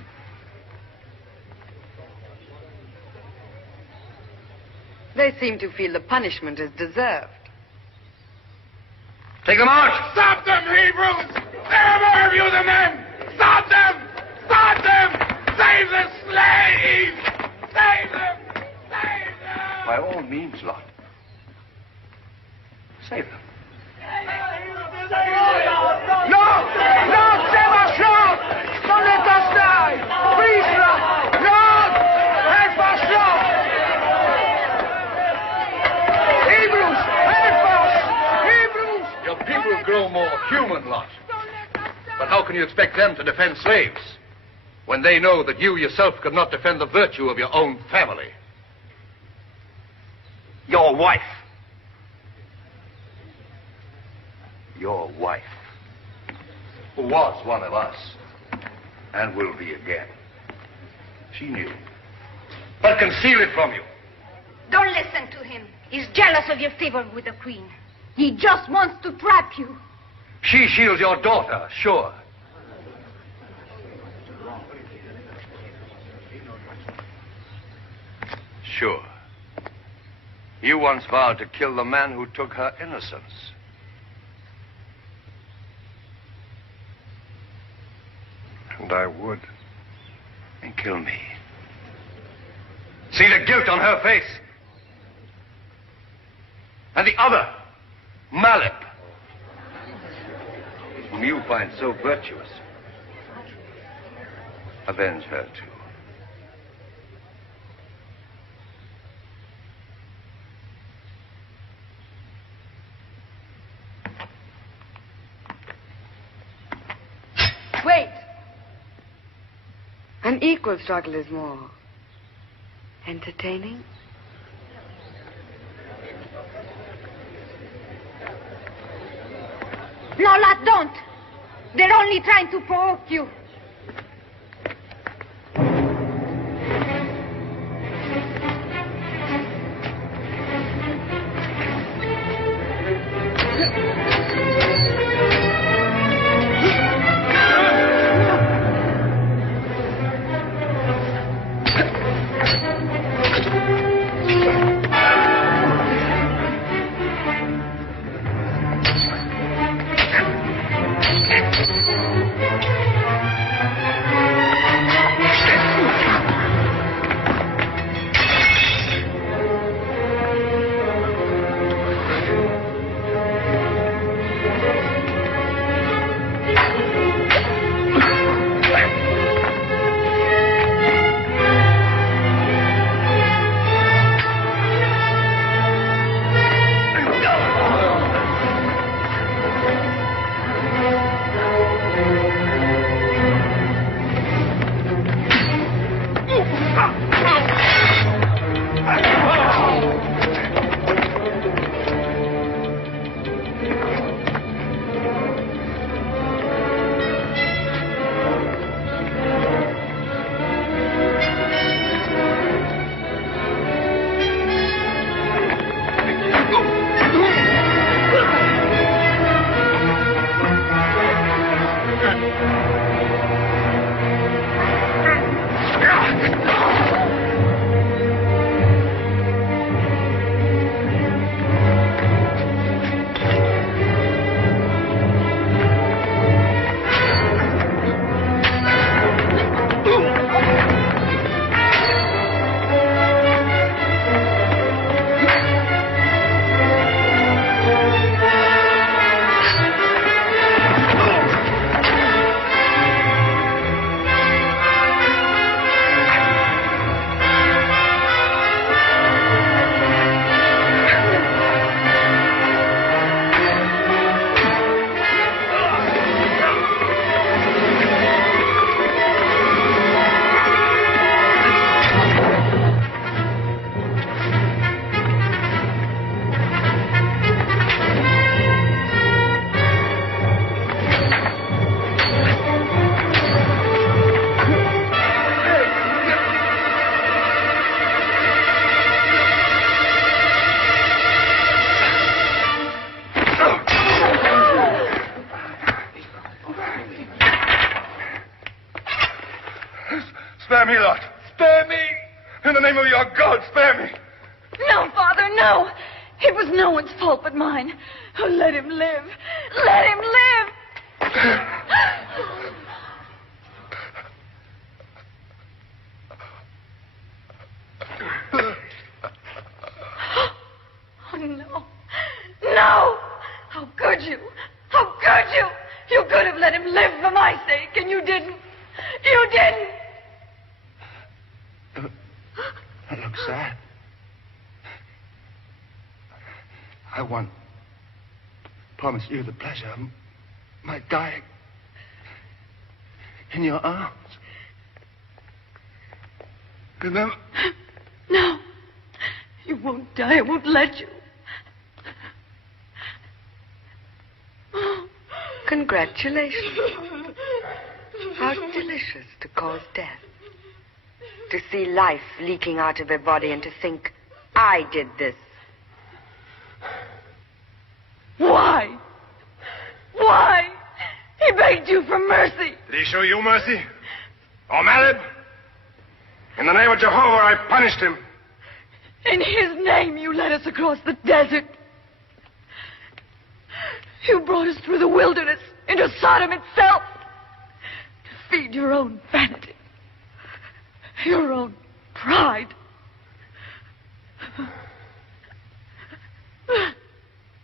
They seem to feel the punishment is deserved. Take them out! Stop them, Hebrews! There are more of you than them! Stop them! Stop them! Save the slaves! Save them! Save them! By all means, Lot. Save them. No! Save us, Lord! Don't let us die! Please, Lord! Lord! Help us, Lord! Hebrews! Help us! Hebrews! Your people grow more human, Lot. But how can you expect them to defend slaves when they know that you yourself could not defend the virtue of your own family? Your wife. Your wife, who was one of us, and will be again. She knew, but concealed it from you. Don't listen to him. He's jealous of your favor with the queen. He just wants to trap you. She shields your daughter, sure. Sure. You once vowed to kill the man who took her innocence. And I would. And kill me. See the guilt on her face. And the other, Malip, whom you find so virtuous. Avenge her, too. Wait! An equal struggle is more entertaining. No, Lot, don't. They're only trying to provoke you. It was no one's fault but mine. Oh, let him live. Let him live. Oh, no. No! How could you? How could you? You could have let him live for my sake, and you didn't. You didn't. That looks sad. I want to promise you the pleasure of my dying in your arms. Remember? No. You won't die. I won't let you. Congratulations. How delicious to cause death. To see life leaking out of a body and to think, I did this. Why? Why? He begged you for mercy. Did he show you mercy? O'Malley? In the name of Jehovah, I punished him. In his name, you led us across the desert. You brought us through the wilderness into Sodom itself to feed your own vanity, your own pride.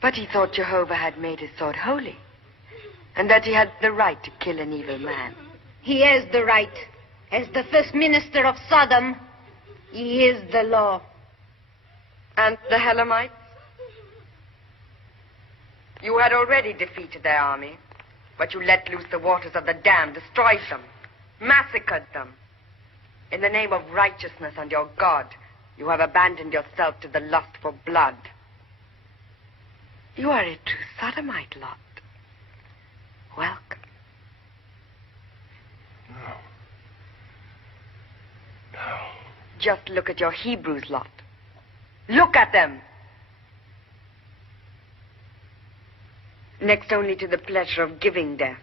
But he thought Jehovah had made his sword holy, and that he had the right to kill an evil man. He has the right. As the first minister of Sodom, he is the law. And the Helamites? You had already defeated their army, but you let loose the waters of the dam, destroyed them, massacred them. In the name of righteousness and your God, you have abandoned yourself to the lust for blood. You are a true Sodomite, Lot. Welcome. No. Just look at your Hebrews, Lot. Look at them. Next only to the pleasure of giving death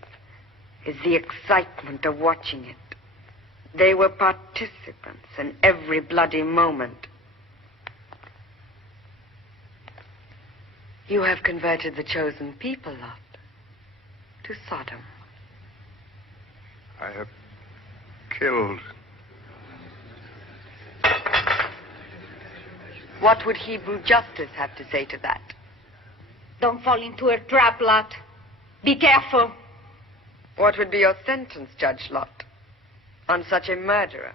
is the excitement of watching it. They were participants in every bloody moment. You have converted the chosen people, Lot, to Sodom. I have killed. What would Hebrew justice have to say to that? Don't fall into a trap, Lot. Be careful. What would be your sentence, Judge Lot, on such a murderer?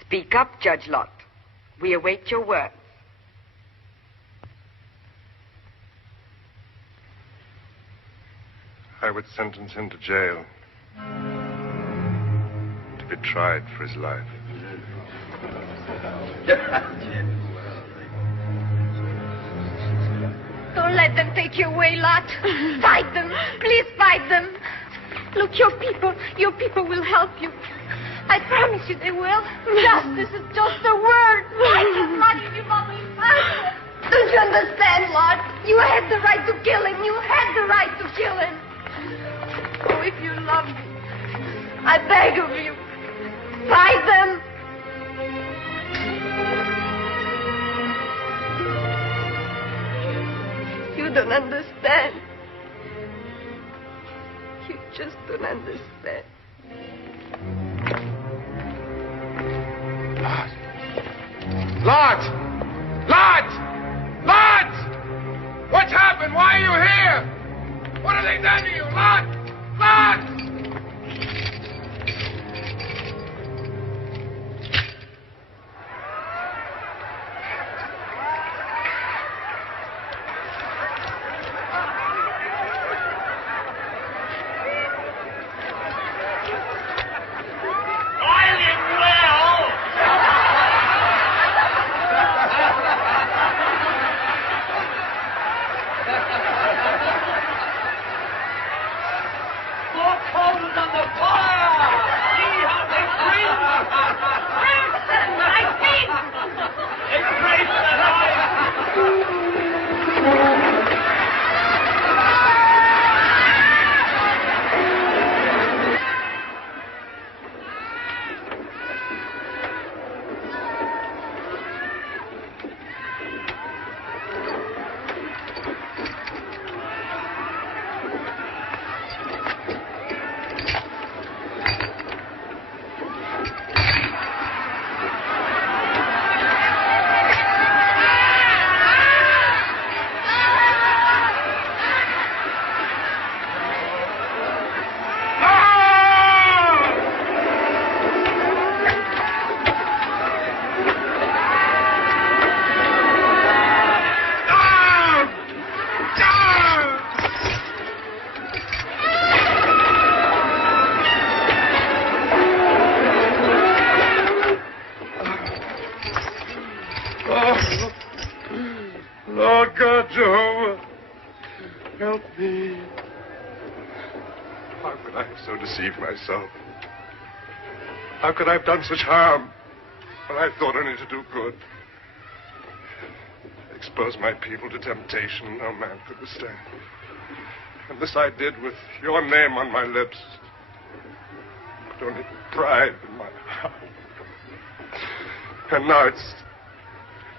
Speak up, Judge Lot. We await your words. I would sentence him to jail. To be tried for his life. Don't let them take you away, Lot. Fight them. Please fight them. Look, your people will help you. I promise you they will. Justice is just a word. Fight them, Lot, if you want me. Fight them. Don't you understand, Lot? You had the right to kill him. You had the right to kill him. Oh, if you love me, I beg of you, fight them. You don't understand. You just don't understand. Lot! Lot! Lot! What's happened? Why are you here? What have they done to you? Lot! Lot! never deceive myself. How could I have done such harm when I thought only to do good? Expose my people to temptation no man could withstand. And this I did with your name on my lips. But only pride in my heart. And now it's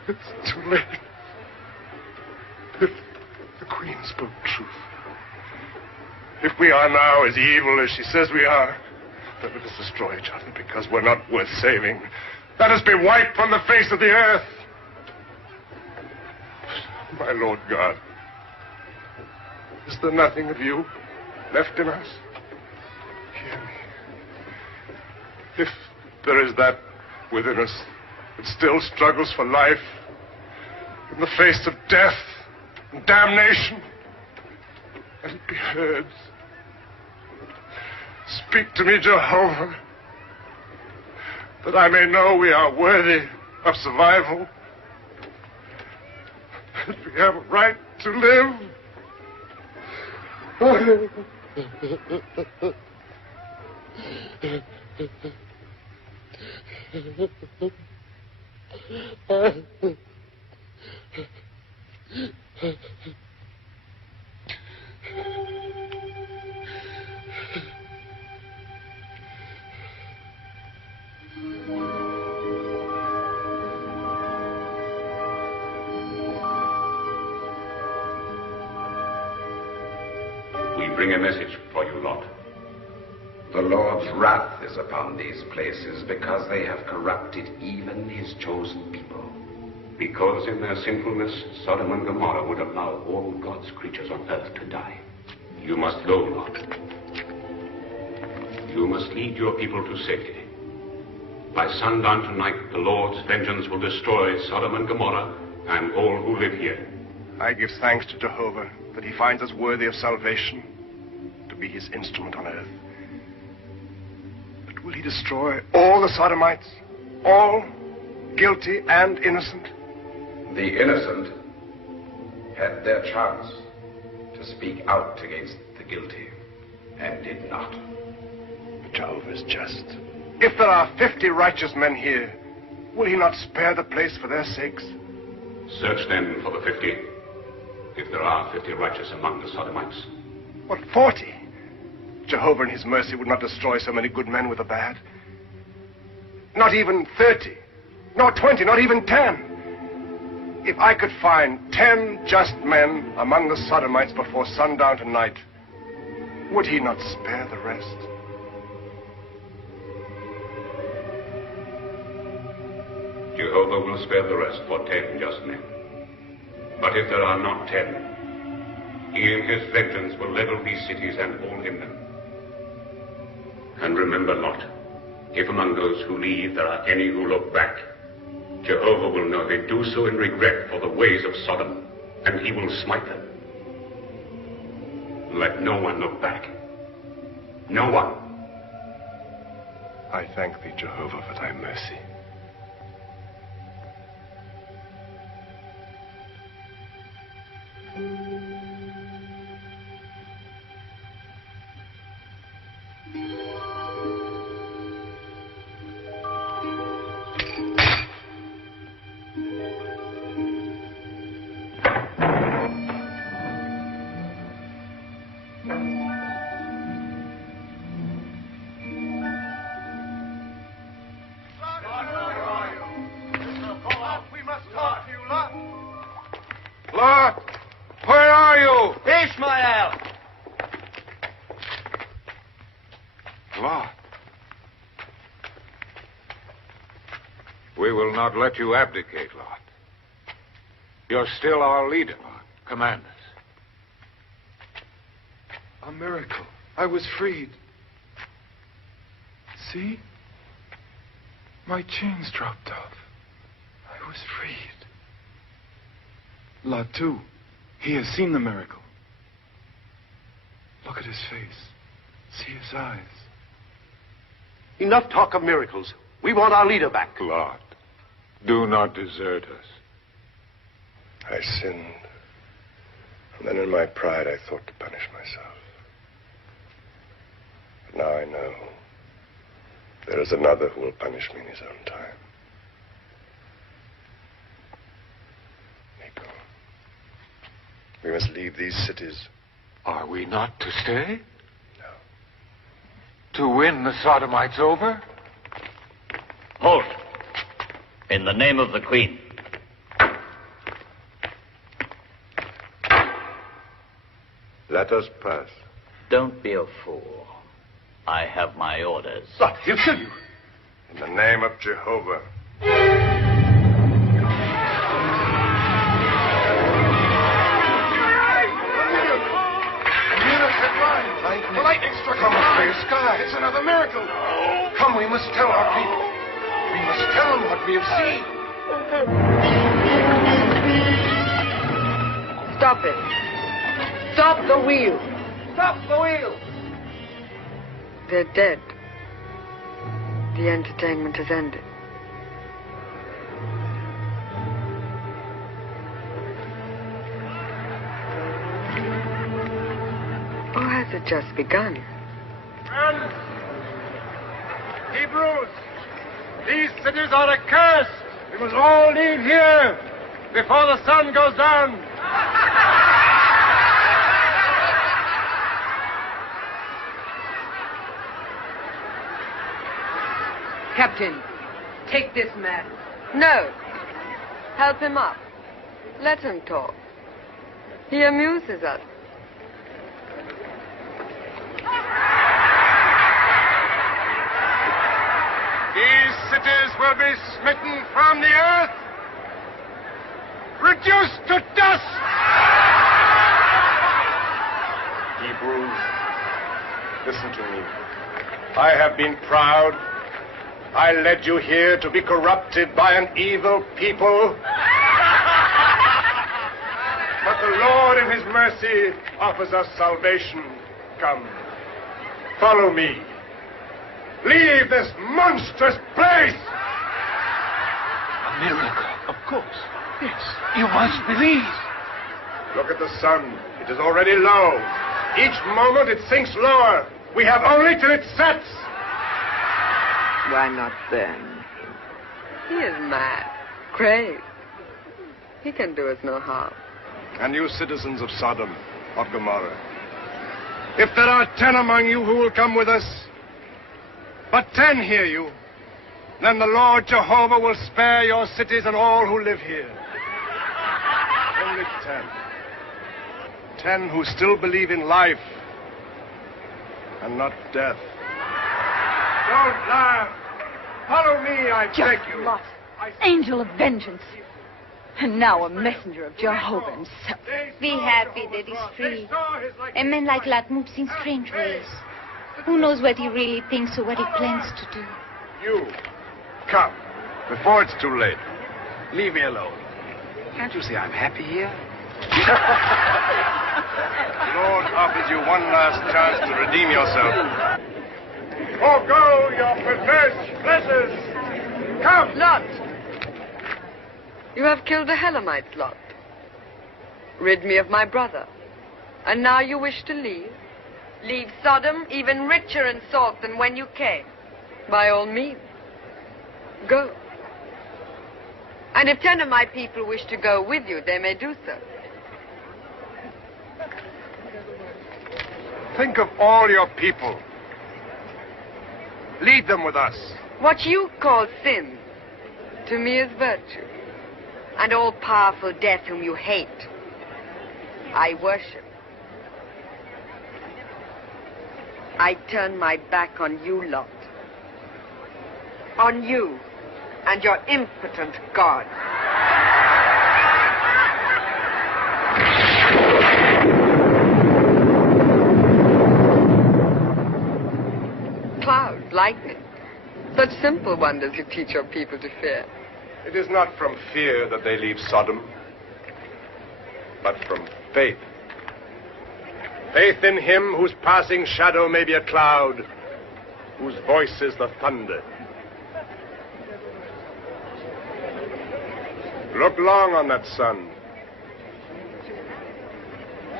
too late. If the Queen spoke truth, if we are now as evil as she says we are, then let us destroy each other because we're not worth saving. Let us be wiped from the face of the earth. My Lord God, is there nothing of you left in us? Hear me. If there is that within us that still struggles for life in the face of death and damnation, let it be heard. Speak to me, Jehovah, that I may know we are worthy of survival, that we have a right to live. We bring a message for you, Lot. The Lord's wrath is upon these places because they have corrupted even his chosen people. Because in their sinfulness, Sodom and Gomorrah would allow all God's creatures on earth to die. You must go, Lot. You must lead your people to safety. By sundown tonight, the Lord's vengeance will destroy Sodom and Gomorrah and all who live here. I give thanks to Jehovah that he finds us worthy of salvation, to be his instrument on earth. But will he destroy all the Sodomites? All guilty and innocent? The innocent had their chance to speak out against the guilty and did not. But Jehovah is just. If there are 50 righteous men here, will he not spare the place for their sakes? Search then for the 50. If there are 50 righteous among the Sodomites. What, 40? Jehovah in his mercy would not destroy so many good men with the bad. Not even 30. Not 20, not even 10. If I could find 10 just men among the Sodomites before sundown tonight, would he not spare the rest? Jehovah will spare the rest for 10 just men. But if there are not 10, he in his vengeance will level these cities and all in them. And remember, Lot, if among those who leave there are any who look back, Jehovah will know they do so in regret for the ways of Sodom, and he will smite them. Let no one look back. No one. I thank thee, Jehovah, for thy mercy. Lot, where are you? Ishmael! Lot. We will not let you abdicate, Lot. You're still our leader, Lot. Command us. A miracle. I was freed. See? My chains dropped off. I was freed. Lot, too. He has seen the miracle. Look at his face. See his eyes. Enough talk of miracles. We want our leader back. Lot, do not desert us. I sinned. And then in my pride, I thought to punish myself. Now I know. There is another who will punish me in his own time. Nico, we must leave these cities. Are we not to stay? No. To win the Sodomites over? Halt! In the name of the Queen. Let us pass. Don't be a fool. I have my orders. But he'll kill you. In the name of Jehovah. The lightning struck from the clear sky. It's another miracle. Come, we must tell our people. We must tell them what we have seen. Stop it. Stop the wheel. Stop the wheel. They're dead. The entertainment has ended. Or has it just begun? Friends, Hebrews, these cities are accursed. We must all leave here before the sun goes down. Captain, take this man. No. Help him up. Let him talk. He amuses us. These cities will be smitten from the earth, reduced to dust. Hebrews, listen to me. I have been proud. I led you here to be corrupted by an evil people. But the Lord in his mercy offers us salvation. Come, follow me. Leave this monstrous place! A miracle, of course. Yes, you must believe. Look at the sun. It is already low. Each moment it sinks lower. We have only till it sets. Why not then? He is mad, crazed. He can do us no harm. And you citizens of Sodom, of Gomorrah, if there are 10 among you who will come with us, but 10 hear you, then the Lord Jehovah will spare your cities and all who live here. Only 10. 10 who still believe in life and not death. Don't laugh. Follow me, I beg you. Lot. Angel of vengeance. And now a messenger of Jehovah himself. Be happy that he's free. A man like that moves in strange ways. Who knows what he really thinks or what he plans to do? You, come, before it's too late. Leave me alone. Can't you see I'm happy here? The Lord offers you one last chance to redeem yourself. Forgo your perverse pleasures. Come! Lot! You have killed the Helamites, Lot. Rid me of my brother. And now you wish to leave? Leave Sodom even richer in salt than when you came. By all means. Go. And if 10 of my people wish to go with you, they may do so. Think of all your people. Lead them with us. What you call sin, to me is virtue. And all-powerful death whom you hate, I worship. I turn my back on you, Lot. On you and your impotent God. Clouds, lightning. Such simple wonders you teach your people to fear. It is not from fear that they leave Sodom, but from faith. Faith in him whose passing shadow may be a cloud, whose voice is the thunder. Look long on that sun.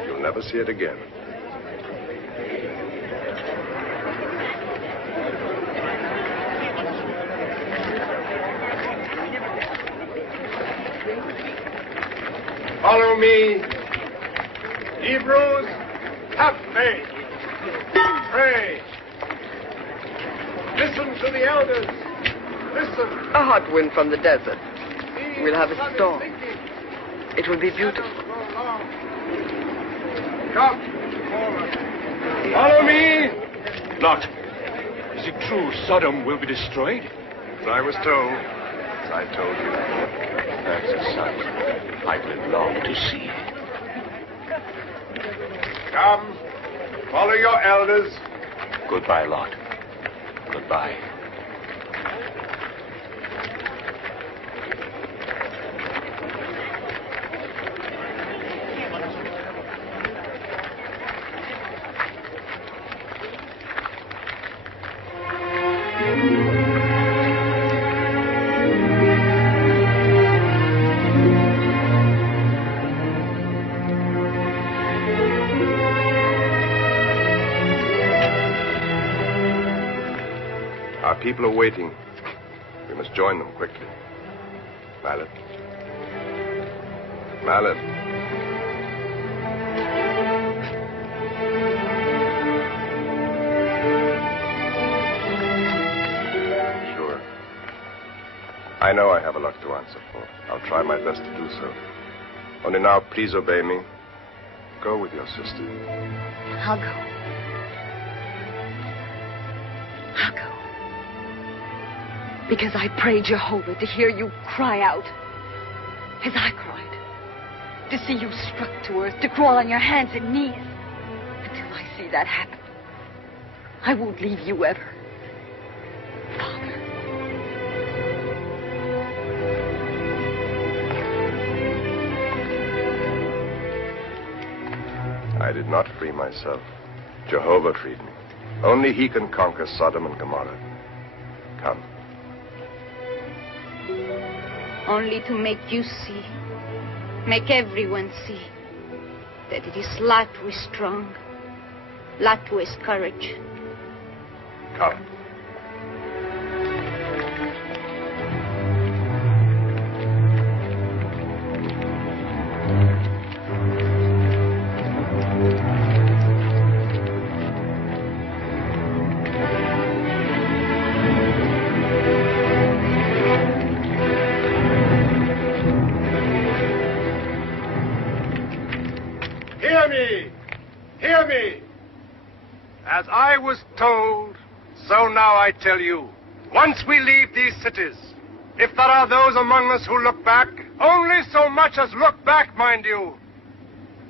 You'll never see it again. me. Hebrews, have faith. Pray. Listen to the elders. Listen. A hot wind from the desert. We'll have a storm. It will be beautiful. Come. Follow me. Lot, is it true Sodom will be destroyed? As I was told, as I told you. That's a sight I would long to see. Come. Follow your elders. Goodbye, Lot. Goodbye. People are waiting. We must join them quickly. Mallet. Mallet. Sure. I know I have a lot to answer for. I'll try my best to do so. Only now, please obey me. Go with your sister. I'll go. I'll go. Because I pray Jehovah to hear you cry out as I cried. To see you struck to earth, to crawl on your hands and knees. Until I see that happen, I won't leave you ever. Father. I did not free myself. Jehovah freed me. Only he can conquer Sodom and Gomorrah. Come. Only to make you see, make everyone see, that it is Lot who is strong, Lot who has courage. Come. Hear me. As I was told, so now I tell you. Once we leave these cities, if there are those among us who look back, only so much as look back, mind you,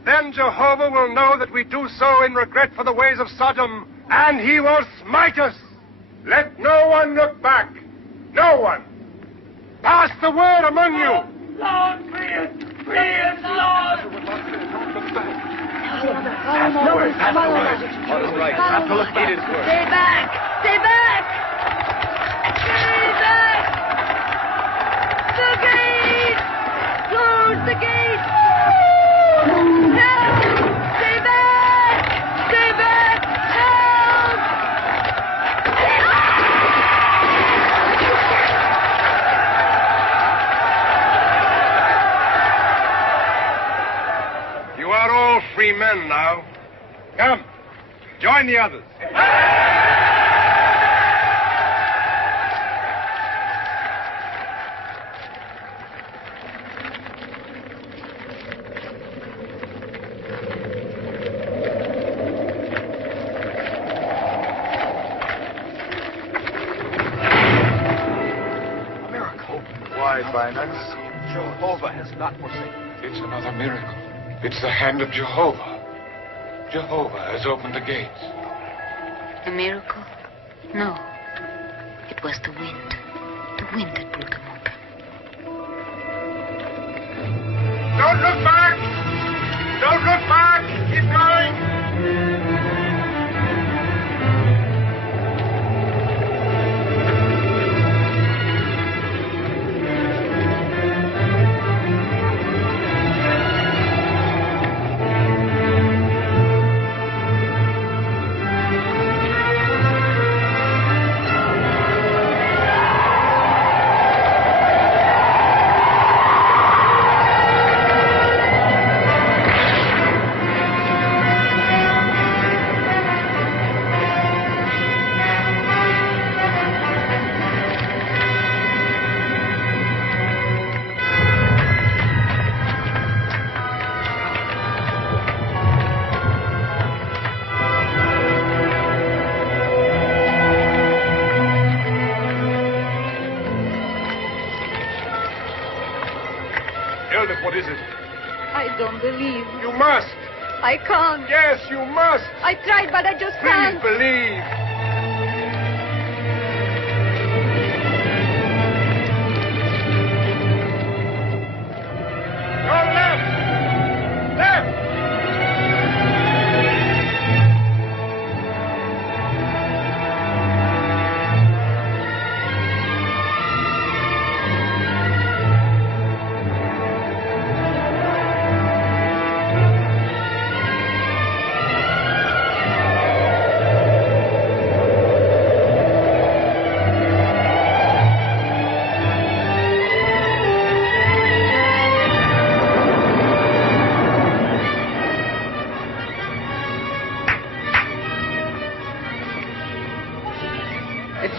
then Jehovah will know that we do so in regret for the ways of Sodom, and he will smite us. Let no one look back. No one. Pass the word among you. Lord, free us! Free us, Lord! Stay back! Stay back! Stay back! The gate! Close the gate! Help! Stay back! Stay back! Help! You are all free men now. Come, join the others. A miracle. Why, by an unseen Jehovah has not forsaken. It's another miracle. It's the hand of Jehovah. Jehovah has opened the gates. A miracle? No. It was the wind. The wind that blew them open. Don't look back! Don't look back! Keep going! Philip, what is it? I don't believe. You must. I can't. Yes, you must. I tried, but I just can't. Please believe. Go left. Left.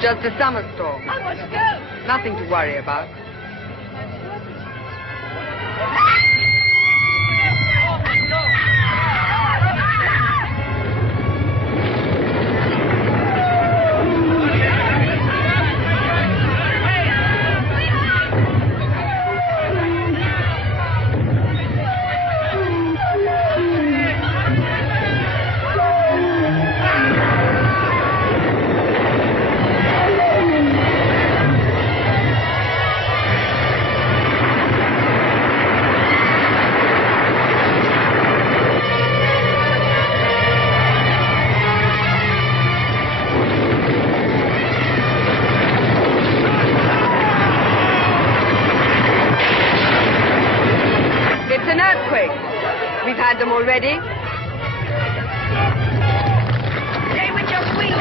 Just a summer storm. I must go. Nothing to worry about. Them already? Stay with your queen.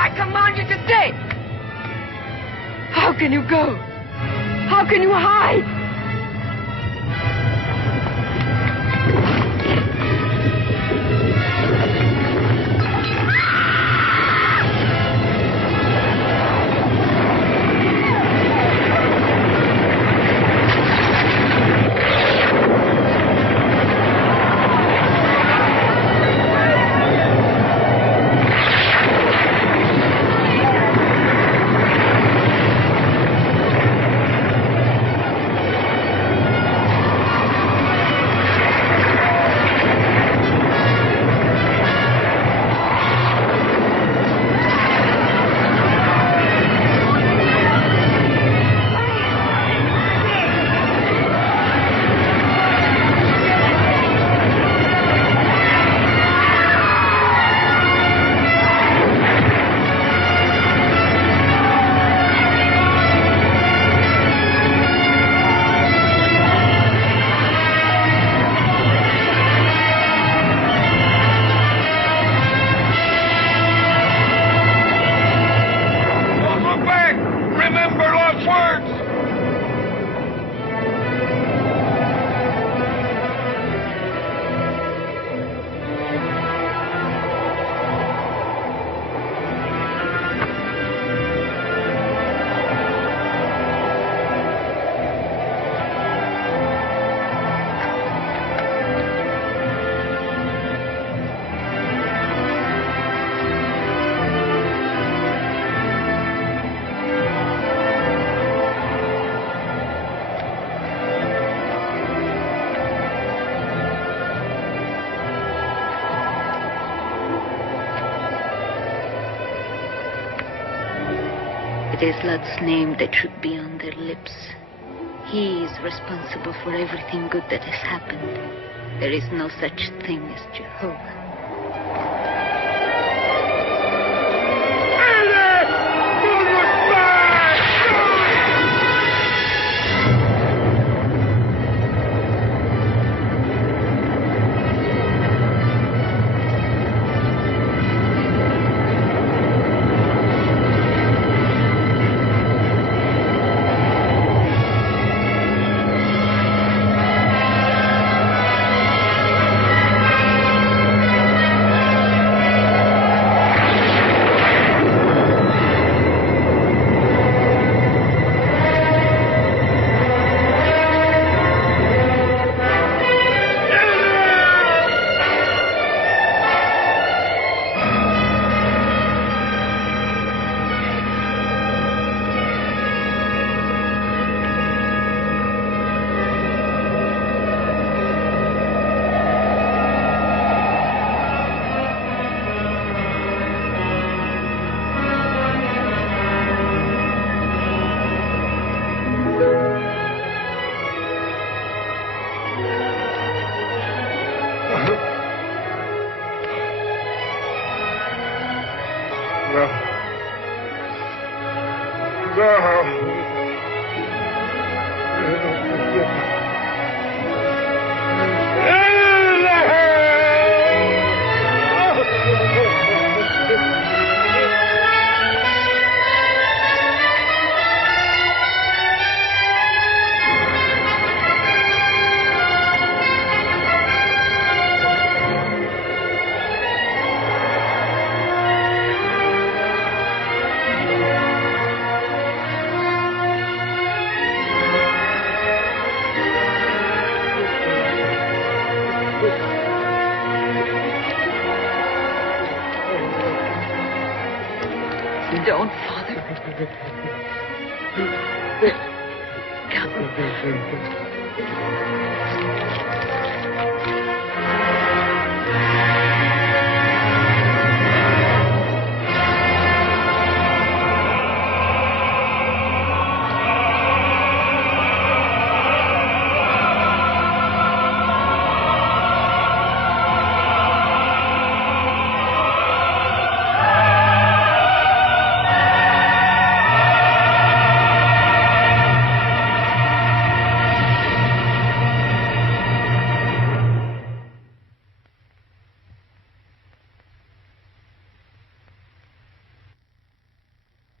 I command you to stay. How can you go? How can you hide? It is Lord's name that should be on their lips. He is responsible for everything good that has happened. There is no such thing as Jehovah. Don't, Father. Come.